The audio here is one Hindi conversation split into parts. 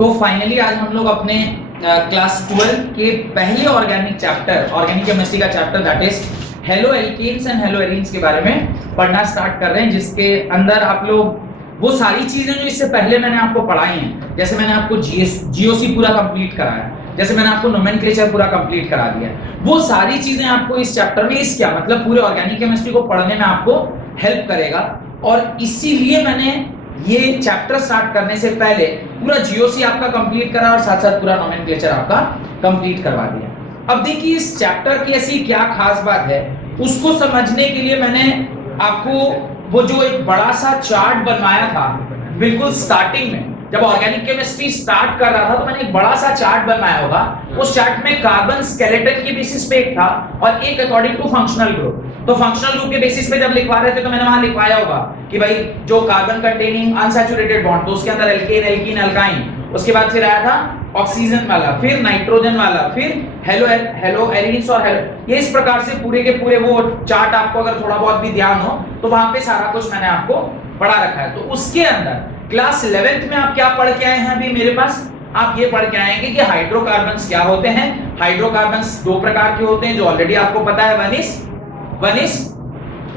तो फाइनली आज हम लोग अपने क्लास 12 के पहले ऑर्गेनिक चैप्टर ऑर्गेनिक केमिस्ट्री का chapter that is halo alkanes and hello arenes के बारे में पढ़ना स्टार्ट कर रहे हैं, जिसके अंदर आप लोग वो सारी चीजें जो इससे पहले मैंने आपको पढ़ाई हैं, जैसे मैंने आपको जीओसी पूरा कंप्लीट कराया, जैसे मैंने आपको नोमेनक्लेचर पूरा कंप्लीट करा दिया, वो सारी चीजें आपको इस चैप्टर में इस क्या मतलब पूरे ऑर्गेनिक केमिस्ट्री को पढ़ने में आपको हेल्प करेगा। और इसीलिए मैंने ये चैप्टर स्टार्ट करने से पहले पूरा जीओसी आपका कंप्लीट करा और साथ साथ पूरा नोमेनक्लेचर आपका कंप्लीट करवा दिया। अब देखिए इस चैप्टर की ऐसी क्या खास बात है, उसको समझने के लिए मैंने आपको वो जो एक बड़ा सा चार्ट बनवाया था बिल्कुल स्टार्टिंग में, जब ऑर्गेनिक केमिस्ट्री स्टार्ट कर रहा था तो मैंने एक बड़ा सा चार्ट बनाया होगा। उस चार्ट में कार्बन स्केलेटन के बेसिस पे एक था और एक अकॉर्डिंग टू फंक्शनल ग्रुप। तो फंक्शनल ग्रुप के बेसिस पे जब लिखवा रहे थे तो मैंने वहां लिखवाया होगा कि भाई जो कार्बन कंटेनिंग अनसैचुरेटेड बॉन्ड, तो उसके अंदर एल्केन एल्कीन अल्काइन, उसके बाद फिर आया था ऑक्सीजन वाला, फिर नाइट्रोजन वाला, फिर हेलो एरीन्स और हेलो, ये इस प्रकार से पूरे के पूरे वो चार्ट आपको अगर थोड़ा बहुत भी ध्यान हो तो वहां पे सारा कुछ मैंने आपको पढ़ा रखा है। तो उसके अंदर क्लास 11th में आप क्या पढ़ के आए हैं अभी मेरे पास, आप ये पढ़ के आएंगे कि हाइड्रोकार्बन्स क्या होते हैं। हाइड्रोकार्बन्स दो प्रकार के होते हैं जो ऑलरेडी आपको पता है, one is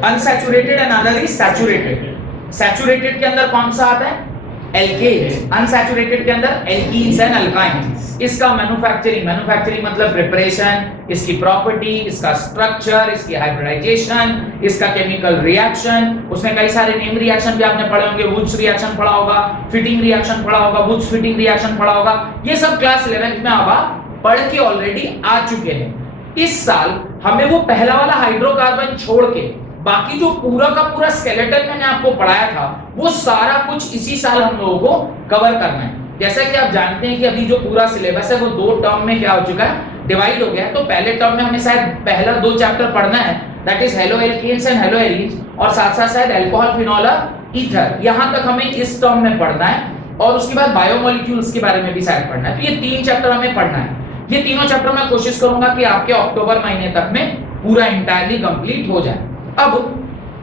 unsaturated and other is saturated. Saturated के अंदर कौन सा आता है? एल्केन्स। अनसैचुरेटेड के अंदर एल्कीन्स एंड अल्काइन्स। इसका मैन्युफैक्चरिंग मतलब प्रिपरेशन, इसकी प्रॉपर्टी, इसका स्ट्रक्चर, इसकी हाइब्रिडाइजेशन, इसका केमिकल रिएक्शन, उसमें कई सारे नेम रिएक्शन भी आपने पढ़े होंगे, वुड्स रिएक्शन पढ़ा होगा, फिटिंग रिएक्शन पढ़ा होगा, वुड्स फिटिंग रिएक्शन पढ़ा होगा, ये सब क्लास 11th में आप पढ़ के ऑलरेडी आ चुके हैं। इस साल हमें वो पहला वाला हाइड्रोकार्बन छोड़ के बाकी जो पूरा का पूरा स्केलेटन मैंने आपको पढ़ाया था वो सारा कुछ इसी साल हम लोगों को कवर करना है। जैसा कि आप जानते हैं कि अभी जो पूरा सिलेबस है वो दो टर्म में क्या हो चुका है, डिवाइड हो गया है। तो पहले टर्म में हमें शायद पहला दो चैप्टर पढ़ना है, that is halo alkanes and hello arenes, और साथ साथ शायद अल्कोहल फिनोल ईथर, यहां तक हमें इस टर्म में पढ़ना है। और उसके बाद बायोमोलिक्यूल्स के बारे में भी शायद पढ़ना है। तो ये तीन चैप्टर हमें पढ़ना है। ये तीनों चैप्टर मैं कोशिश करूंगा कि आपके अक्टूबर महीने तक में पूरा इंटायरली कंप्लीट हो जाए। अब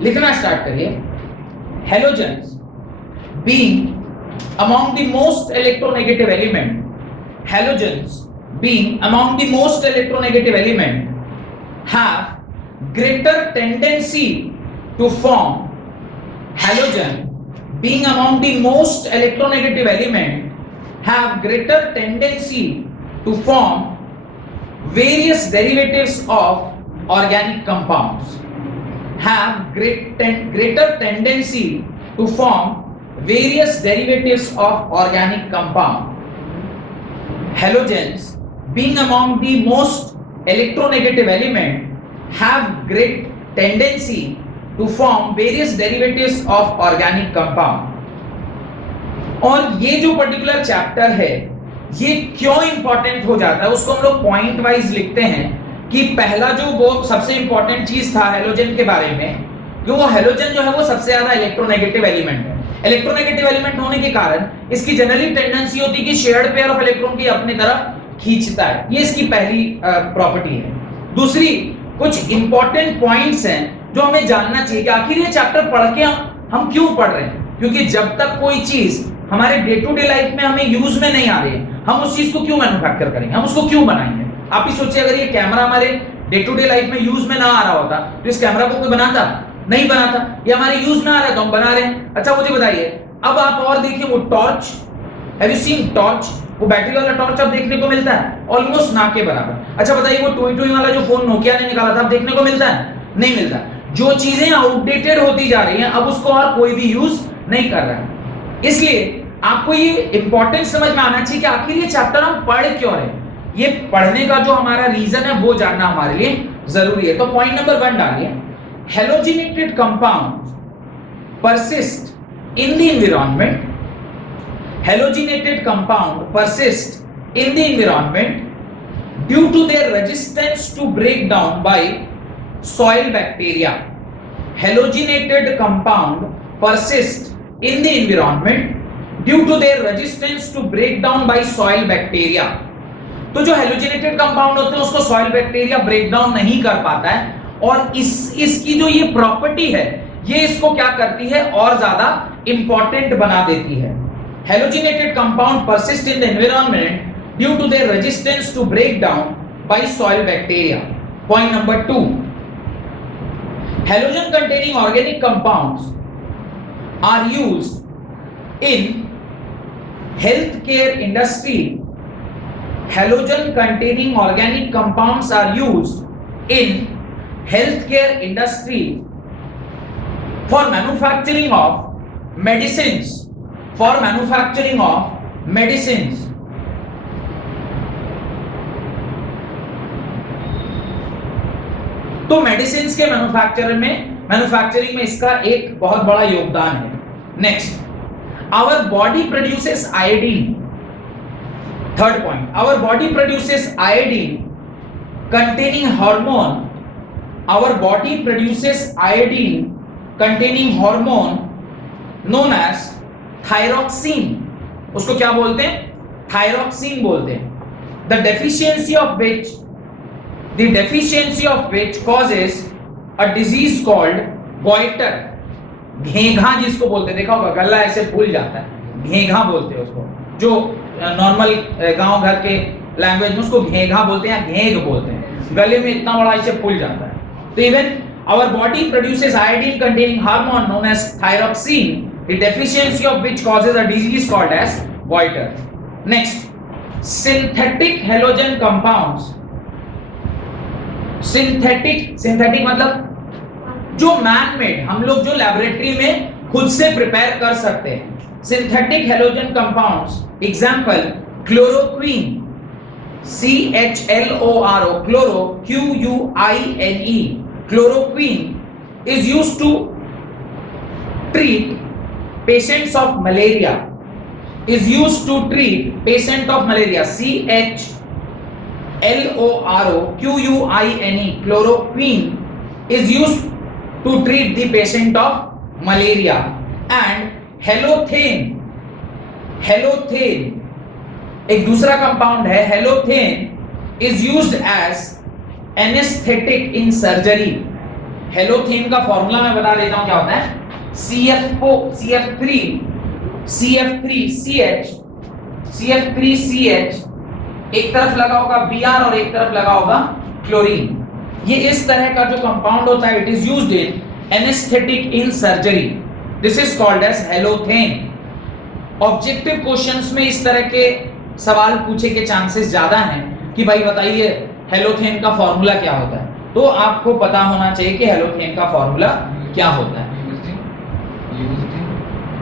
लिखना स्टार्ट करिए। Halogens being among the most electronegative element, halogens being among the most electronegative element have greater tendency to form, halogen being among the most electronegative element have greater tendency to form various derivatives of organic compounds, have greater tendency to form various derivatives of organic compound. Halogens being among the most electronegative element have great tendency to form various derivatives of organic compound। और ये जो पर्टिकुलर चैप्टर है ये क्यों इंपॉर्टेंट हो जाता है उसको हम लोग पॉइंट वाइज लिखते हैं कि पहला जो वो सबसे इंपॉर्टेंट चीज था हेलोजन के बारे में, जो वो हेलोजन जो है वो सबसे ज्यादा इलेक्ट्रोनेगेटिव एलिमेंट है। इलेक्ट्रोनेगेटिव एलिमेंट होने के कारण इसकी जनरली टेंडेंसी होती है कि शेयर्ड पेयर ऑफ इलेक्ट्रॉन की अपनी तरफ खींचता है, ये इसकी पहली प्रॉपर्टी है। दूसरी कुछ इंपॉर्टेंट पॉइंट्स हैं जो हमें जानना चाहिए कि आखिर ये चैप्टर पढ़ के हम क्यों पढ़ रहे हैं, क्योंकि जब तक कोई चीज हमारे डे टू डे लाइफ में हमें यूज में नहीं आ रही है हम उस चीज को क्यों मैन्युफैक्चर करेंगे, हम उसको क्यों बनाएंगे। आप ही सोचिए अगर ये कैमरा हमारे डे टू डे लाइफ में यूज में ना आ रहा होता तो इस कैमरा को कोई बनाता नहीं बनाता, ये हमारे यूज में आ रहा है तो हम बना रहे हैं। अच्छा मुझे बताइए अब आप और देखिए वो torch, have you seen torch, वो बैटरी वाला टॉर्च अब देखने को मिलता है ऑलमोस्ट ना के बराबर। अच्छा बताइए वो टूई वाला जो फोन नोकिया ने निकाला था अब देखने को मिलता है, नहीं मिलता। जो चीजें आउटडेटेड होती जा रही हैं अब उसको और कोई भी यूज नहीं कर रहा है। इसलिए आपको ये इंपॉर्टेंस समझ में आना चाहिए कि आखिर ये चैप्टर हम पढ़ क्यों रहे, ये पढ़ने का जो हमारा रीजन है वो जानना हमारे लिए जरूरी है। तो पॉइंट नंबर 1 डालिए, halogenated compounds persist in the environment, halogenated compound persist in the environment due to their resistance to breakdown by soil bacteria. Halogenated compound persist in the environment due to their resistance to breakdown by soil bacteria. तो जो हेलोजिनेटेड कंपाउंड होते हैं उसको सॉइल बैक्टीरिया ब्रेक डाउन नहीं कर पाता है और इसकी जो ये प्रॉपर्टी है ये इसको क्या करती है और ज्यादा इंपॉर्टेंट बना देती है। Halogenated compound persist in the environment due to their resistance to breakdown by soil bacteria. Point number 2. Halogen containing organic compounds are used in healthcare industry. Halogen containing organic compounds are used in healthcare industry for manufacturing of medicines. For manufacturing of medicines. तो मेडिसिन के मैन्युफैक्चरिंग में इसका एक बहुत बड़ा योगदान है। Next, our body produces iodine. Third point, our body produces iodine containing hormone. Our body produces iodine containing hormone known as thyroxine. उसको क्या बोलते हैं? थायरोक्सिन बोलते हैं। The deficiency of which causes a disease called goitre. घेंघा जिसको बोलते हैं, देखा होगा गला ऐसे फूल जाता है, घेंघा बोलते हैं उसको। जो नॉर्मल गांव घर के लैंग्वेज में उसको घेंघा बोलते हैं या घेंघ बोलते हैं, गले में इतना बड़ा ऐसे फूल जाता है। तो even our body produces iodine containing hormone known as thyroxine, the deficiency of which causes a disease called as goiter. Next, synthetic halogen compounds. synthetic मतलब जो मैन मेड, हम लोग जो लेबोरेटरी में खुद से प्रिपेयर कर सकते हैं। synthetic halogen compounds, example chloroquine, CHLORO, chloro, QUINE. Chloroquine is used to treat patients of malaria. Is used to treat patient of malaria. CHLOROQUINE. Chloroquine is used to treat the patient of malaria. And halothane एक दूसरा कंपाउंड है। halothane is used as anesthetic in surgery. Halothane का फॉर्मूला मैं बता देता हूं क्या होता है। CF3CH एक तरफ लगा होगा Br और एक तरफ लगा होगा क्लोरीन। ये इस तरह का जो कंपाउंड होता है, it is used in anaesthetic in surgery. This is called as halothane. Objective questions में इस तरह के सवाल पूछे के चांसेस ज्यादा हैं कि भाई बताइए हेलोथेन का फॉर्मूला क्या होता है, तो आपको पता होना चाहिए कि हेलोथेन का फॉर्मूला क्या होता है।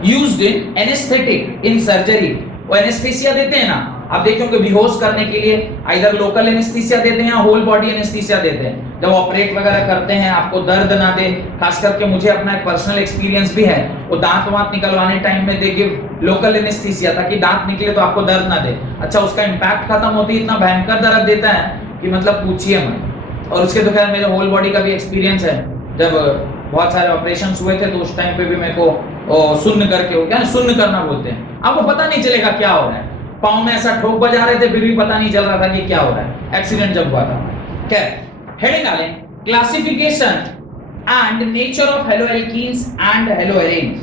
Used in anaesthetic in surgery. वो एनेस्थीसिया देते हैं ना, आप देखोगे बेहोश करने के लिए आइदर लोकल एनेस्थीसिया देते हैं या होल बॉडी एनेस्थीसिया देते हैं। जब ऑपरेट वगैरह करते हैं आपको दर्द ना दे, खास करके मुझे अपना एक पर्सनल एक्सपीरियंस भी है, वो दांत वांत निकलवाने टाइम में दे गिव लोकल एनेस्थीसिया ताकि दांत निकले तो आपको दर्द ना दे। अच्छा, उसका इम्पैक्ट खत्म होती है, इतना भयंकर दर्द देता है कि मतलब पूछिए मत। और उसके तो खैर मेरे होल बॉडी का भी एक्सपीरियंस है। जब बहुत सारे ऑपरेशन हुए थे तो उस टाइम पे भी मेरे को सुन्न करके हो गया, सुन्न करना बोलते हैं, आपको पता नहीं चलेगा क्या हो रहा है। पाँव में ऐसा ठोक बजा रहे थे फिर भी पता नहीं चल रहा था कि क्या हो रहा है, एक्सीडेंट जब हुआ था। खैर, हेडिंग डालें classification and nature of haloalkanes and haloarenes.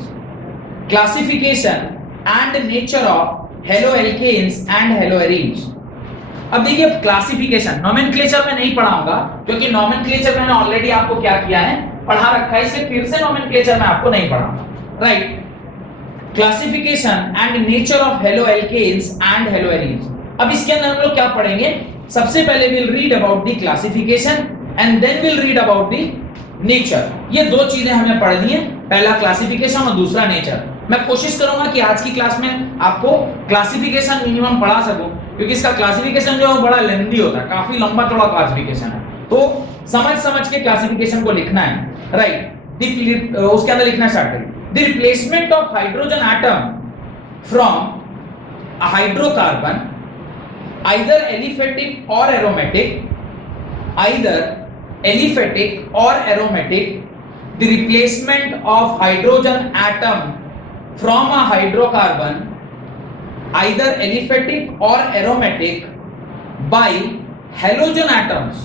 Classification and nature of haloalkanes and haloarenes. अब देखिए क्लासिफिकेशन, नोमेनक्लेचर में नहीं पढ़ाऊंगा क्योंकि नोमेनक्लेचर मैंने ऑलरेडी आपको क्या किया है, पढ़ा रखा है, इसे फिर से नोमेनक्लेचर में आपको नहीं पढ़ाऊंगा। Right, classification and nature of haloalkanes and haloarenes. अब इसके अंदर हम लोग क्या पढ़ेंगे, सबसे पहले will read about the classification and then will read about the nature. ये दो चीजें हमें पढ़नी है, पहला क्लासिफिकेशन और दूसरा नेचर। मैं कोशिश करूंगा कि आज की क्लास में आपको क्लासिफिकेशन मिनिमम पढ़ा सकूं, क्योंकि इसका क्लासिफिकेशन जो है बड़ा लेंथी होता है, काफी लंबा चौड़ा क्लासिफिकेशन है, तो समझ के क्लासिफिकेशन को लिखना है। राइट, उसके अंदर लिखना स्टार्ट करें। The replacement of hydrogen atom from a hydrocarbon, either aliphatic or aromatic, the replacement of hydrogen atom from a hydrocarbon, either aliphatic or aromatic, by halogen atoms.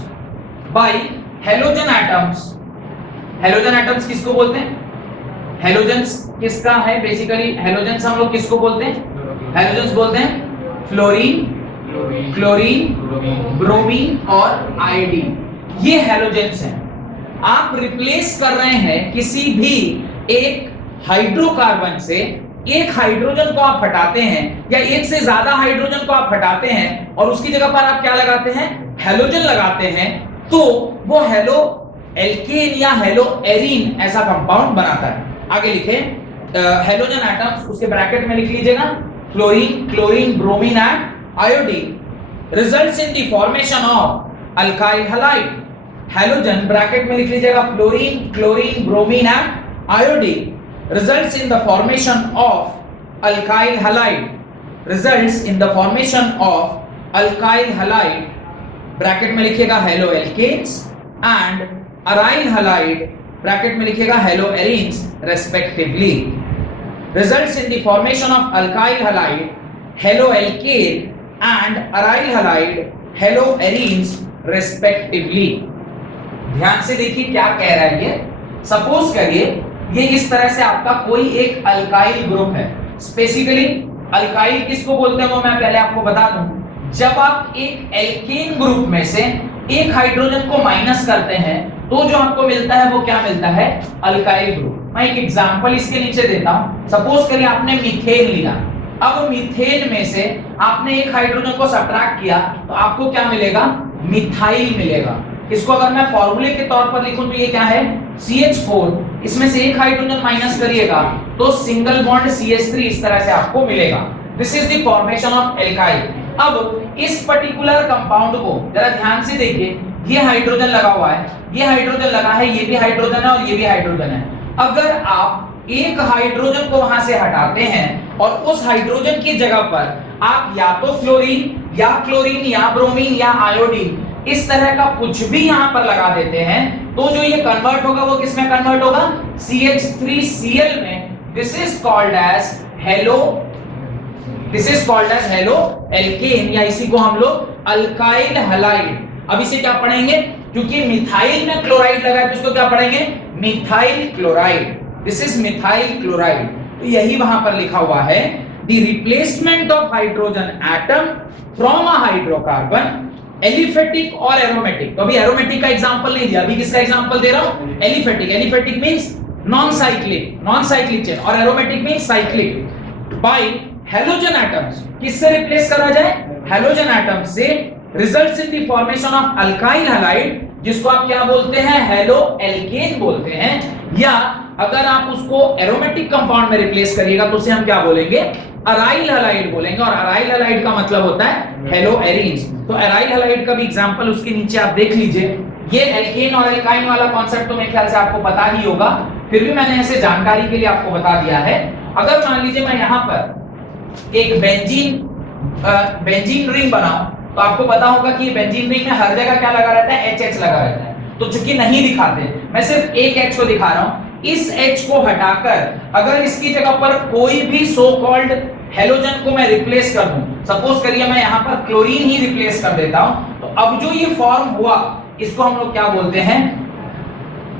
Halogen atoms किसको बोलते हैं? हेलोजेंस किसका है? बेसिकली हेलोजेंस हम लोग किसको बोलते हैं? हैलोजेंस बोलते हैं फ्लोरीन, क्लोरीन, ब्रोमीन और आयोडीन, ये हैलोजेंस हैं। आप रिप्लेस कर रहे हैं किसी भी एक हाइड्रोकार्बन से, एक हाइड्रोजन को आप हटाते हैं या एक से ज्यादा हाइड्रोजन को आप हटाते हैं और उसकी जगह पर आप क्या लगाते हैं, हैलोजन लगाते हैं, तो वो हेलो एल्केन या हेलो एरीन ऐसा कंपाउंड बनाता है। आगे लिखे हैलोजन एटम्स, उसके ब्रैकेट में लिख लीजिएगा fluorine, chlorine, bromine and iodine results in the formation of alkyl halide. Halogen bracket में लिख लीजिएगा fluorine, chlorine, bromine and iodine results in the formation of alkyl halide, results in the formation of alkyl halide, bracket में लिखिएगा halo alkanes and aryl halide, bracket में लिखिएगा haloarenes respectively. results in the formation of alkyl halide, haloalkane and aryl halide, haloarenes respectively. ध्यान से देखिए क्या कह रहा है ये। सपोज करिए ये इस तरह से आपका कोई एक अल्काइल ग्रुप है। स्पेसिफिकली अल्काइल किसको बोलते हैं वो मैं पहले आपको बता दूं। जब आप एक एल्केन ग्रुप में से एक हाइड्रोजन को माइनस करते हैं तो जो आपको मिलता है वो क्या मिलता है, अल्काइल ग्रुप। मैं एक एग्जांपल इसके नीचे देता हूं। सपोज करिए आपने मीथेन लिया, अब मीथेन में से आपने एक हाइड्रोजन को सब्ट्रैक्ट किया तो आपको क्या मिलेगा, मिथाइल मिलेगा। इसको अगर मैं फॉर्मूले के तौर पर लिखूं तो ये क्या है, CH4, इसमें से एक हाइड्रोजन माइनस करिएगा तो सिंगल बॉन्ड CH3 इस तरह से आपको मिलेगा। This is the formation of alkyl. अब इस पर्टिकुलर कंपाउंड को जरा ध्यान से देखिए, ये हाइड्रोजन लगा हुआ है, ये हाइड्रोजन लगा है, ये भी हाइड्रोजन है और ये भी हाइड्रोजन है। अगर आप एक हाइड्रोजन को वहां से हटाते हैं और उस हाइड्रोजन की जगह पर आप या तो फ्लोरीन या क्लोरीन या ब्रोमीन या आयोडीन इस तरह का कुछ भी यहां पर लगा देते हैं तो जो ये कन्वर्ट होगा वो किस में कन्वर्ट होगा, CH3Cl में। This is called as halo, this is called as halo alkane या इसी को हम लोग अल्काइल हैलाइड। अब इसे क्या पढ़ेंगे, क्योंकि मिथाइल में क्लोराइड लगा है तो इसको क्या पढ़ेंगे, methyl chloride. This is methyl chloride. तो यही वहां पर लिखा हुआ है the replacement of hydrogen atom from a hydrocarbon aliphatic और एरोमेटिक। तो अभी एरोमेटिक का एग्जांपल नहीं दिया, अभी किसका एग्जांपल दे रहा हूं, aliphatic. Aliphatic means non cyclic chain और aromatic means cyclic. By halogen atoms, किससे रिप्लेस करा जाए, हैलोजन एटम से। Results in the formation of alkyl halide, जिसको आप क्या बोलते हैं, हेलो एल्केन बोलते हैं। या अगर आप उसको एरोमेटिक कंपाउंड में रिप्लेस करिएगा तो उसे हम क्या बोलेंगे, अराइल हैलाइड बोलेंगे। और अराइल हैलाइड का मतलब होता है हेलो एरीन्स। तो अराइल हैलाइड का भी एग्जांपल उसके नीचे आप देख लीजिए। ये एल्केन और एल्काइन वाला कॉन्सेप्ट तो मेरे ख्याल से आपको पता ही होगा, फिर भी मैंने ऐसे जानकारी के लिए आपको बता दिया है। अगर मान लीजिए मैं यहाँ पर एक बेंजीन रिंग बनाऊं तो आपको पता होगा कि बेंजीन रिंग में हर जगह क्या लगा रहता है, HH लगा रहता है। तो चूंकि नहीं दिखाते, मैं सिर्फ एक H को दिखा रहा हूं। इस H को हटाकर अगर इसकी जगह पर कोई भी सो कॉल्ड हेलोजन को मैं रिप्लेस कर दूं, सपोज करिए मैं यहां पर क्लोरीन ही रिप्लेस कर देता हूं, तो अब जो ये फॉर्म हुआ इसको हम लोग क्या बोलते हैं,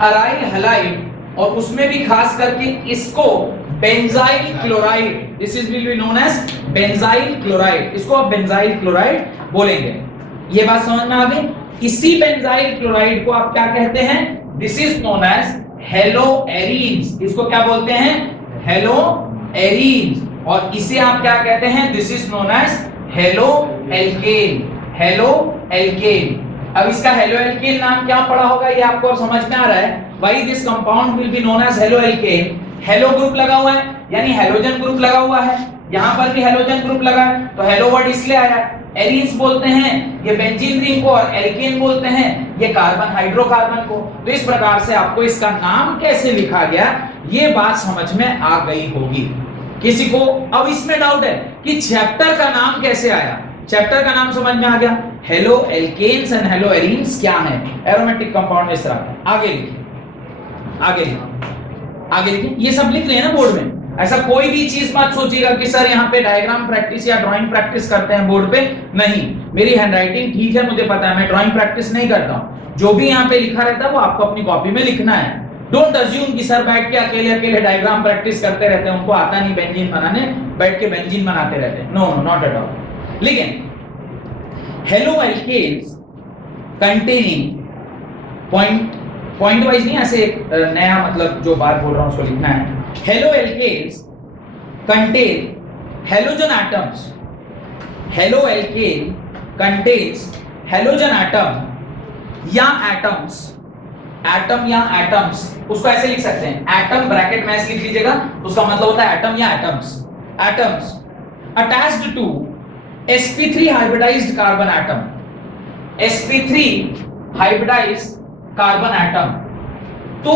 अराइल हैलाइड। और उसमें भी खास करके इसको benzyl chloride, this is will be known as benzyl chloride. इसको आप बेंजाइल क्लोराइड बोलेंगे। ये बात समझ में आ गई। इसी बेंजाइल क्लोराइड को आप क्या कहते हैं, this is known as halo arenes. इसको क्या बोलते हैं, हेलो एरीन्स। और इसे आप क्या कहते हैं, this is known as halo alkane, halo alkane. अब इसका हेलो एल्केन नाम क्या पड़ा होगा ये आपको अब समझ में आ रहा है। Why this compound will be known as halo alkane, halo group लगा हुआ है यानी हेलोजन ग्रुप लगा हुआ है, यहां पर भी हेलोजन ग्रुप लगा है तो हेलो वर्ड इसलिए आया। एरीन्स बोलते हैं ये बेंजीन रिंग को और एल्केन बोलते हैं ये कार्बन हाइड्रोकार्बन को। तो इस प्रकार से आपको इसका नाम कैसे लिखा गया ये बात समझ में आ गई होगी। किसी को अब इसमें डाउट है कि चैप्टर का नाम कैसे आया, चैप्टर का नाम समझ में आ गया, halo alkanes and hello arenes क्या है, एरोमेटिक कंपाउंड इस तरह। आगे लिखिए, आगे लिखिए, आगे लिखिए, ये सब लिख रहे हैं ना बोर्ड में। ऐसा कोई भी चीज मत सोचिएगा कि सर यहाँ पे डायग्राम प्रैक्टिस या ड्राइंग प्रैक्टिस करते हैं बोर्ड पे, नहीं। मेरी हैंडराइटिंग ठीक है, मुझे पता है, मैं ड्राइंग प्रैक्टिस नहीं करता हूँ। जो भी यहाँ पे लिखा रहता है वो आपको अपनी कॉपी में लिखना है। डोंट अज्यूम कि सर बैठ के अकेले अकेले डायग्राम प्रैक्टिस करते रहते हैं, उनको आता नहीं बेंजीन बनाने, बैठ के बेंजीन बनाते रहते हैं। No no, not at all. लेकिन haloalkanes containing point wise नहीं, ऐसे नया मतलब जो बात बोल रहा हूं उसको लिखना है। Halo alkanes contain halogen atoms. Halo alkane contains halogen atom या एटम्स, एटम या एटम्स, उसको ऐसे लिख सकते हैं, एटम ब्रैकेट में ऐसे लिख लीजिएगा, उसका मतलब होता है एटम या atoms. Atoms attached to sp3 hybridized carbon atom, sp3 hybridized carbon atom. तो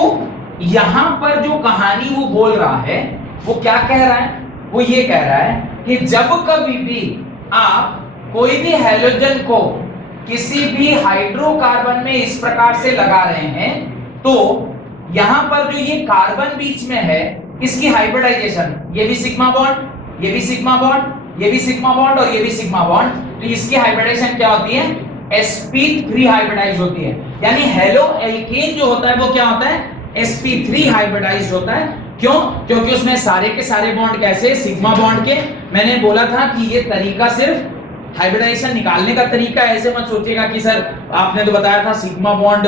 यहां पर जो कहानी वो बोल रहा है वो क्या कह रहा है, वो ये कह रहा है कि जब कभी भी आप कोई भी हैलोजन को किसी भी हाइड्रोकार्बन में इस प्रकार से लगा रहे हैं, तो यहां पर जो ये कार्बन बीच में है इसकी हाइब्रिडाइजेशन, ये भी सिग्मा बॉन्ड, ये भी सिग्मा बॉन्ड, ये भी सिग्मा बॉन्ड और ये भी सिग्मा बॉन्ड, तो इसकी हाइब्रिडाइजेशन क्या होती है, sp3 हाइब्रिडाइज होती है। यानी हेलो एल्केन जो होता है वो क्या होता है, sp3 हाइब्रिडाइज होता है। क्यों? क्योंकि उसमें सारे के सारे बॉन्ड कैसे, सिग्मा बॉन्ड के। मैंने बोला था कि ये तरीका सिर्फ हाइब्रिडाइजेशन निकालने का तरीका है, ऐसे मत सोचिएगा कि सर आपने तो बताया था सिग्मा बॉन्ड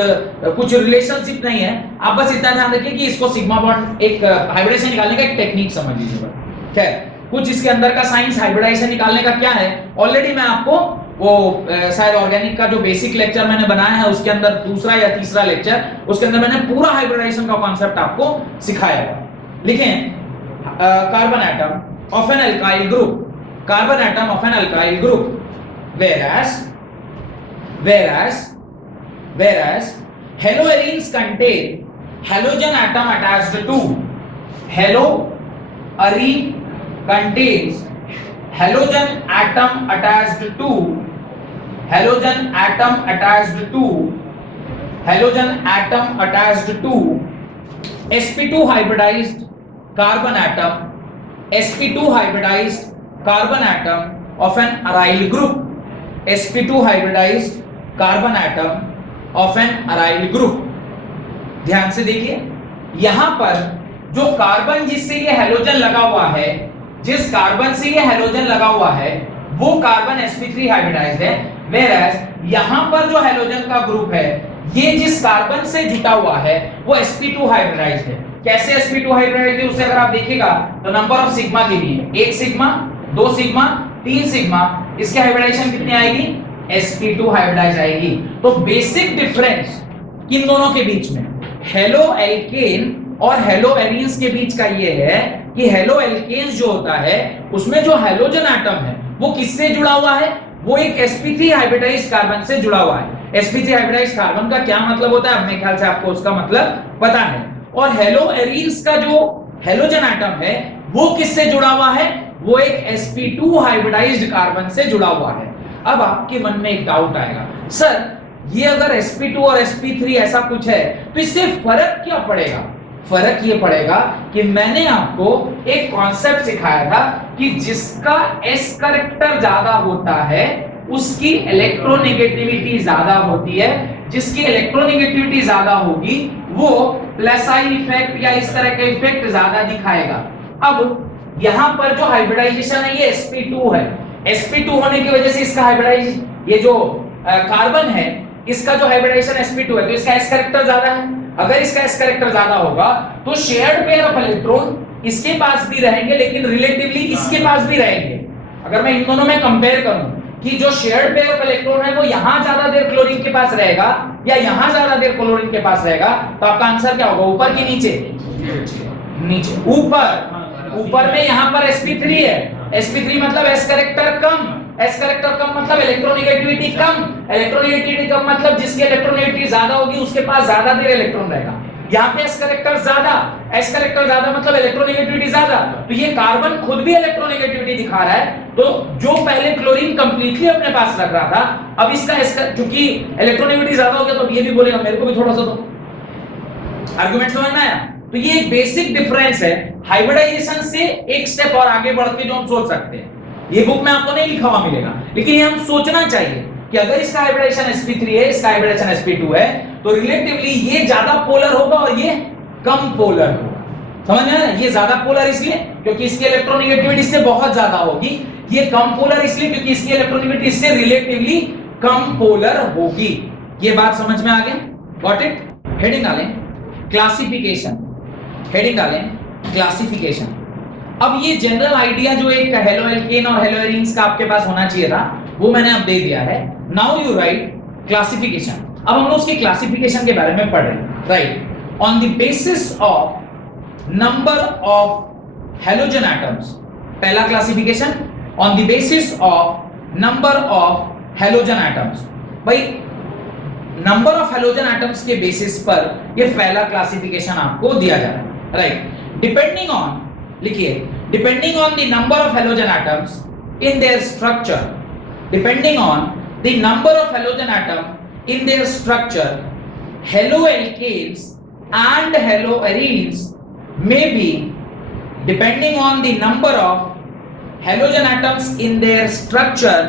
कुछ रिलेशनशिप नहीं है, आप बस इतना ध्यान रखिए कि इसको सिग्मा बॉन्ड एक हाइब्रिडाइजेशन निकालने का एक टेक्निक समझ लीजिए। खैर, कुछ इसके अंदर का साइंस हाइब्रिडाइजेशन निकालने का क्या है, ऑलरेडी मैं आपको वो शायद ऑर्गेनिक का जो बेसिक लेक्चर मैंने बनाया है उसके अंदर दूसरा या तीसरा लेक्चर, उसके अंदर मैंने पूरा हाइब्रिडाइजेशन का कॉन्सेप्ट आपको सिखाया है। लेकिन carbon atom of an alkyl group, carbon atom of an alkyl group, whereas haloarenes contain halogen atom attached to, haloarene contains halogen atom attached to, halogen atom attached to, halogen atom attached to sp2 hybridized carbon atom, sp2 hybridized carbon atom of an aryl group, sp2 hybridized carbon atom of an aryl group। ध्यान से देखिए, यहां पर जो कार्बन जिससे ये हैलोजन लगा हुआ है, जिस कार्बन से ये हैलोजन लगा हुआ है वो कार्बन sp3 हाइब्रिडाइज्ड है, whereas यहां पर जो हैलोजन का ग्रुप है ये जिस कार्बन से जुटा हुआ है वो sp2 हाइब्रिडाइज्ड है। कैसे sp2 हाइब्रिडाइज्ड है उसे अगर आप देखिएगा तो नंबर ऑफ सिग्मा दी हुई है, 1 सिग्मा, 2 सिग्मा, 3 सिग्मा, इसकी हाइब्रिडाइजेशन कितनी आएगी, sp2 हाइब्रिडाइज आएगी। तो बेसिक डिफरेंस इन दोनों के बीच में, हेलो एल्केन और हेलो एरीन्स के बीच का ये है कि हेलो एल्केन्स जो होता है उसमें जो हैलोजन एटम है वो किससे जुड़ा हुआ है, वो एक sp3 हाइब्रिडाइज्ड कार्बन से जुड़ा हुआ है। sp3 हाइब्रिडाइज्ड कार्बन का क्या मतलब होता है, अपने ख्याल से आपको उसका मतलब पता है। और हेलो एरीन्स का जो हैलोजन एटम है वो किससे जुड़ा हुआ है, वो एक sp2 हाइब्रिडाइज्ड कार्बन से जुड़ा हुआ है। अब आपके मन में एक डाउट आएगा, सर ये अगर sp2 और sp3 ऐसा कुछ है तो इससे फर्क क्या पड़ेगा। फर्क ये पड़ेगा कि मैंने आपको एक कॉन्सेप्ट सिखाया था कि जिसका s कैरेक्टर ज्यादा होता है उसकी इलेक्ट्रोनेगेटिविटी ज्यादा होती है, जिसकी इलेक्ट्रोनेगेटिविटी ज्यादा होगी वो प्लस आई इफेक्ट या इस तरह का इफेक्ट ज्यादा दिखाएगा। अब यहां पर जो हाइब्रिडाइजेशन है ये sp2 है, sp2 होने की वजह से इसका हाइब्रिडाइज, ये जो कार्बन है इसका जो हाइब्रिडाइजेशन sp2 है तो इसका s कैरेक्टर ज्यादा है। अगर इसका s कैरेक्टर ज्यादा होगा तो शेयर्ड पेयर ऑफ इलेक्ट्रॉन इसके पास भी रहेंगे लेकिन रिलेटिवली इसके पास भी रहेंगे। अगर मैं इन दोनों में कंपेयर करूं कि जो शेयर्ड पेयर ऑफ इलेक्ट्रॉन है वो यहां ज्यादा देर क्लोरीन के पास रहेगा या यहां ज्यादा देर क्लोरीन के पास रहेगा, तो आपका आंसर क्या होगा, ऊपर की नीचे, नीचे, ऊपर में यहां पर sp3 है, sp3 मतलब s कैरेक्टर कम, s कैरेक्टर कम मतलब इलेक्ट्रोनेगेटिविटी कम, इलेक्ट्रोनेगेटिविटी कम मतलब जिसकी इलेक्ट्रोनेगेटिविटी ज्यादा होगी उसके पास ज्यादा देर इलेक्ट्रॉन रहेगा। यहाँ पे s कैरेक्टर ज्यादा, s कैरेक्टर ज्यादा मतलब इलेक्ट्रोनेगेटिविटी ज्यादा, तो ये कार्बन खुद भी इलेक्ट्रोनेगेटिविटी दिखा रहा है। तो जो पहले क्लोरीन कंप्लीटली अपने पास रख रहा था, अब इसका क्योंकि इलेक्ट्रोनेगेटिविटी ज्यादा हो गया तो ये भी बोलेगा मेरे को भी थोड़ा सा दो। आर्गुमेंट समझ में आया? तो ये एक बेसिक डिफरेंस है हाइब्रिडाइजेशन से एक स्टेप और आगे बढ़ के जो हम सोच सकते हैं। ये बुक में आपको नहीं लिखा हुआ मिलेगा, लेकिन ये हम सोचना चाहिए कि अगर इसका हाइब्रिडाइजेशन sp3 है, इसका हाइब्रिडाइजेशन sp2 है, तो रिलेटिवली ये ज्यादा पोलर होगा और ये कम पोलर होगा। समझ में आया? ये ज्यादा पोलर इसलिए क्योंकि इसकी इलेक्ट्रोनेगेटिविटी इससे बहुत ज्यादा होगी, ये कम पोलर इसलिए क्योंकि इसकी इलेक्ट्रोनेगेटिविटी इससे रिलेटिवली कम पोलर होगी। ये बात समझ में आ गया? Got it? हेडिंग डालें क्लासिफिकेशन, हेडिंग डालें क्लासिफिकेशन। अब ये जनरल आइडिया जो एक हेलो एल्केन और हेलो एरीन्स का आपके पास होना चाहिए था वो मैंने अब दे दिया है। Now you right classification. अब हम लोग उसकी क्लासिफिकेशन के बारे में पढ़ रहे हैं। Right, on the basis of number of halogen atoms. पहला classification on the basis of number of halogen atoms. भाई नंबर ऑफ हेलोजन एटम्स के बेसिस पर ये पहला क्लासिफिकेशन आपको दिया जा रहा है। राइट, डिपेंडिंग ऑन, लिखिए, depending on the number of halogen atoms in their structure, depending on the number of halogen atom in their structure, halo alkanes and hello arenes may be, depending on the number of halogen atoms in their structure,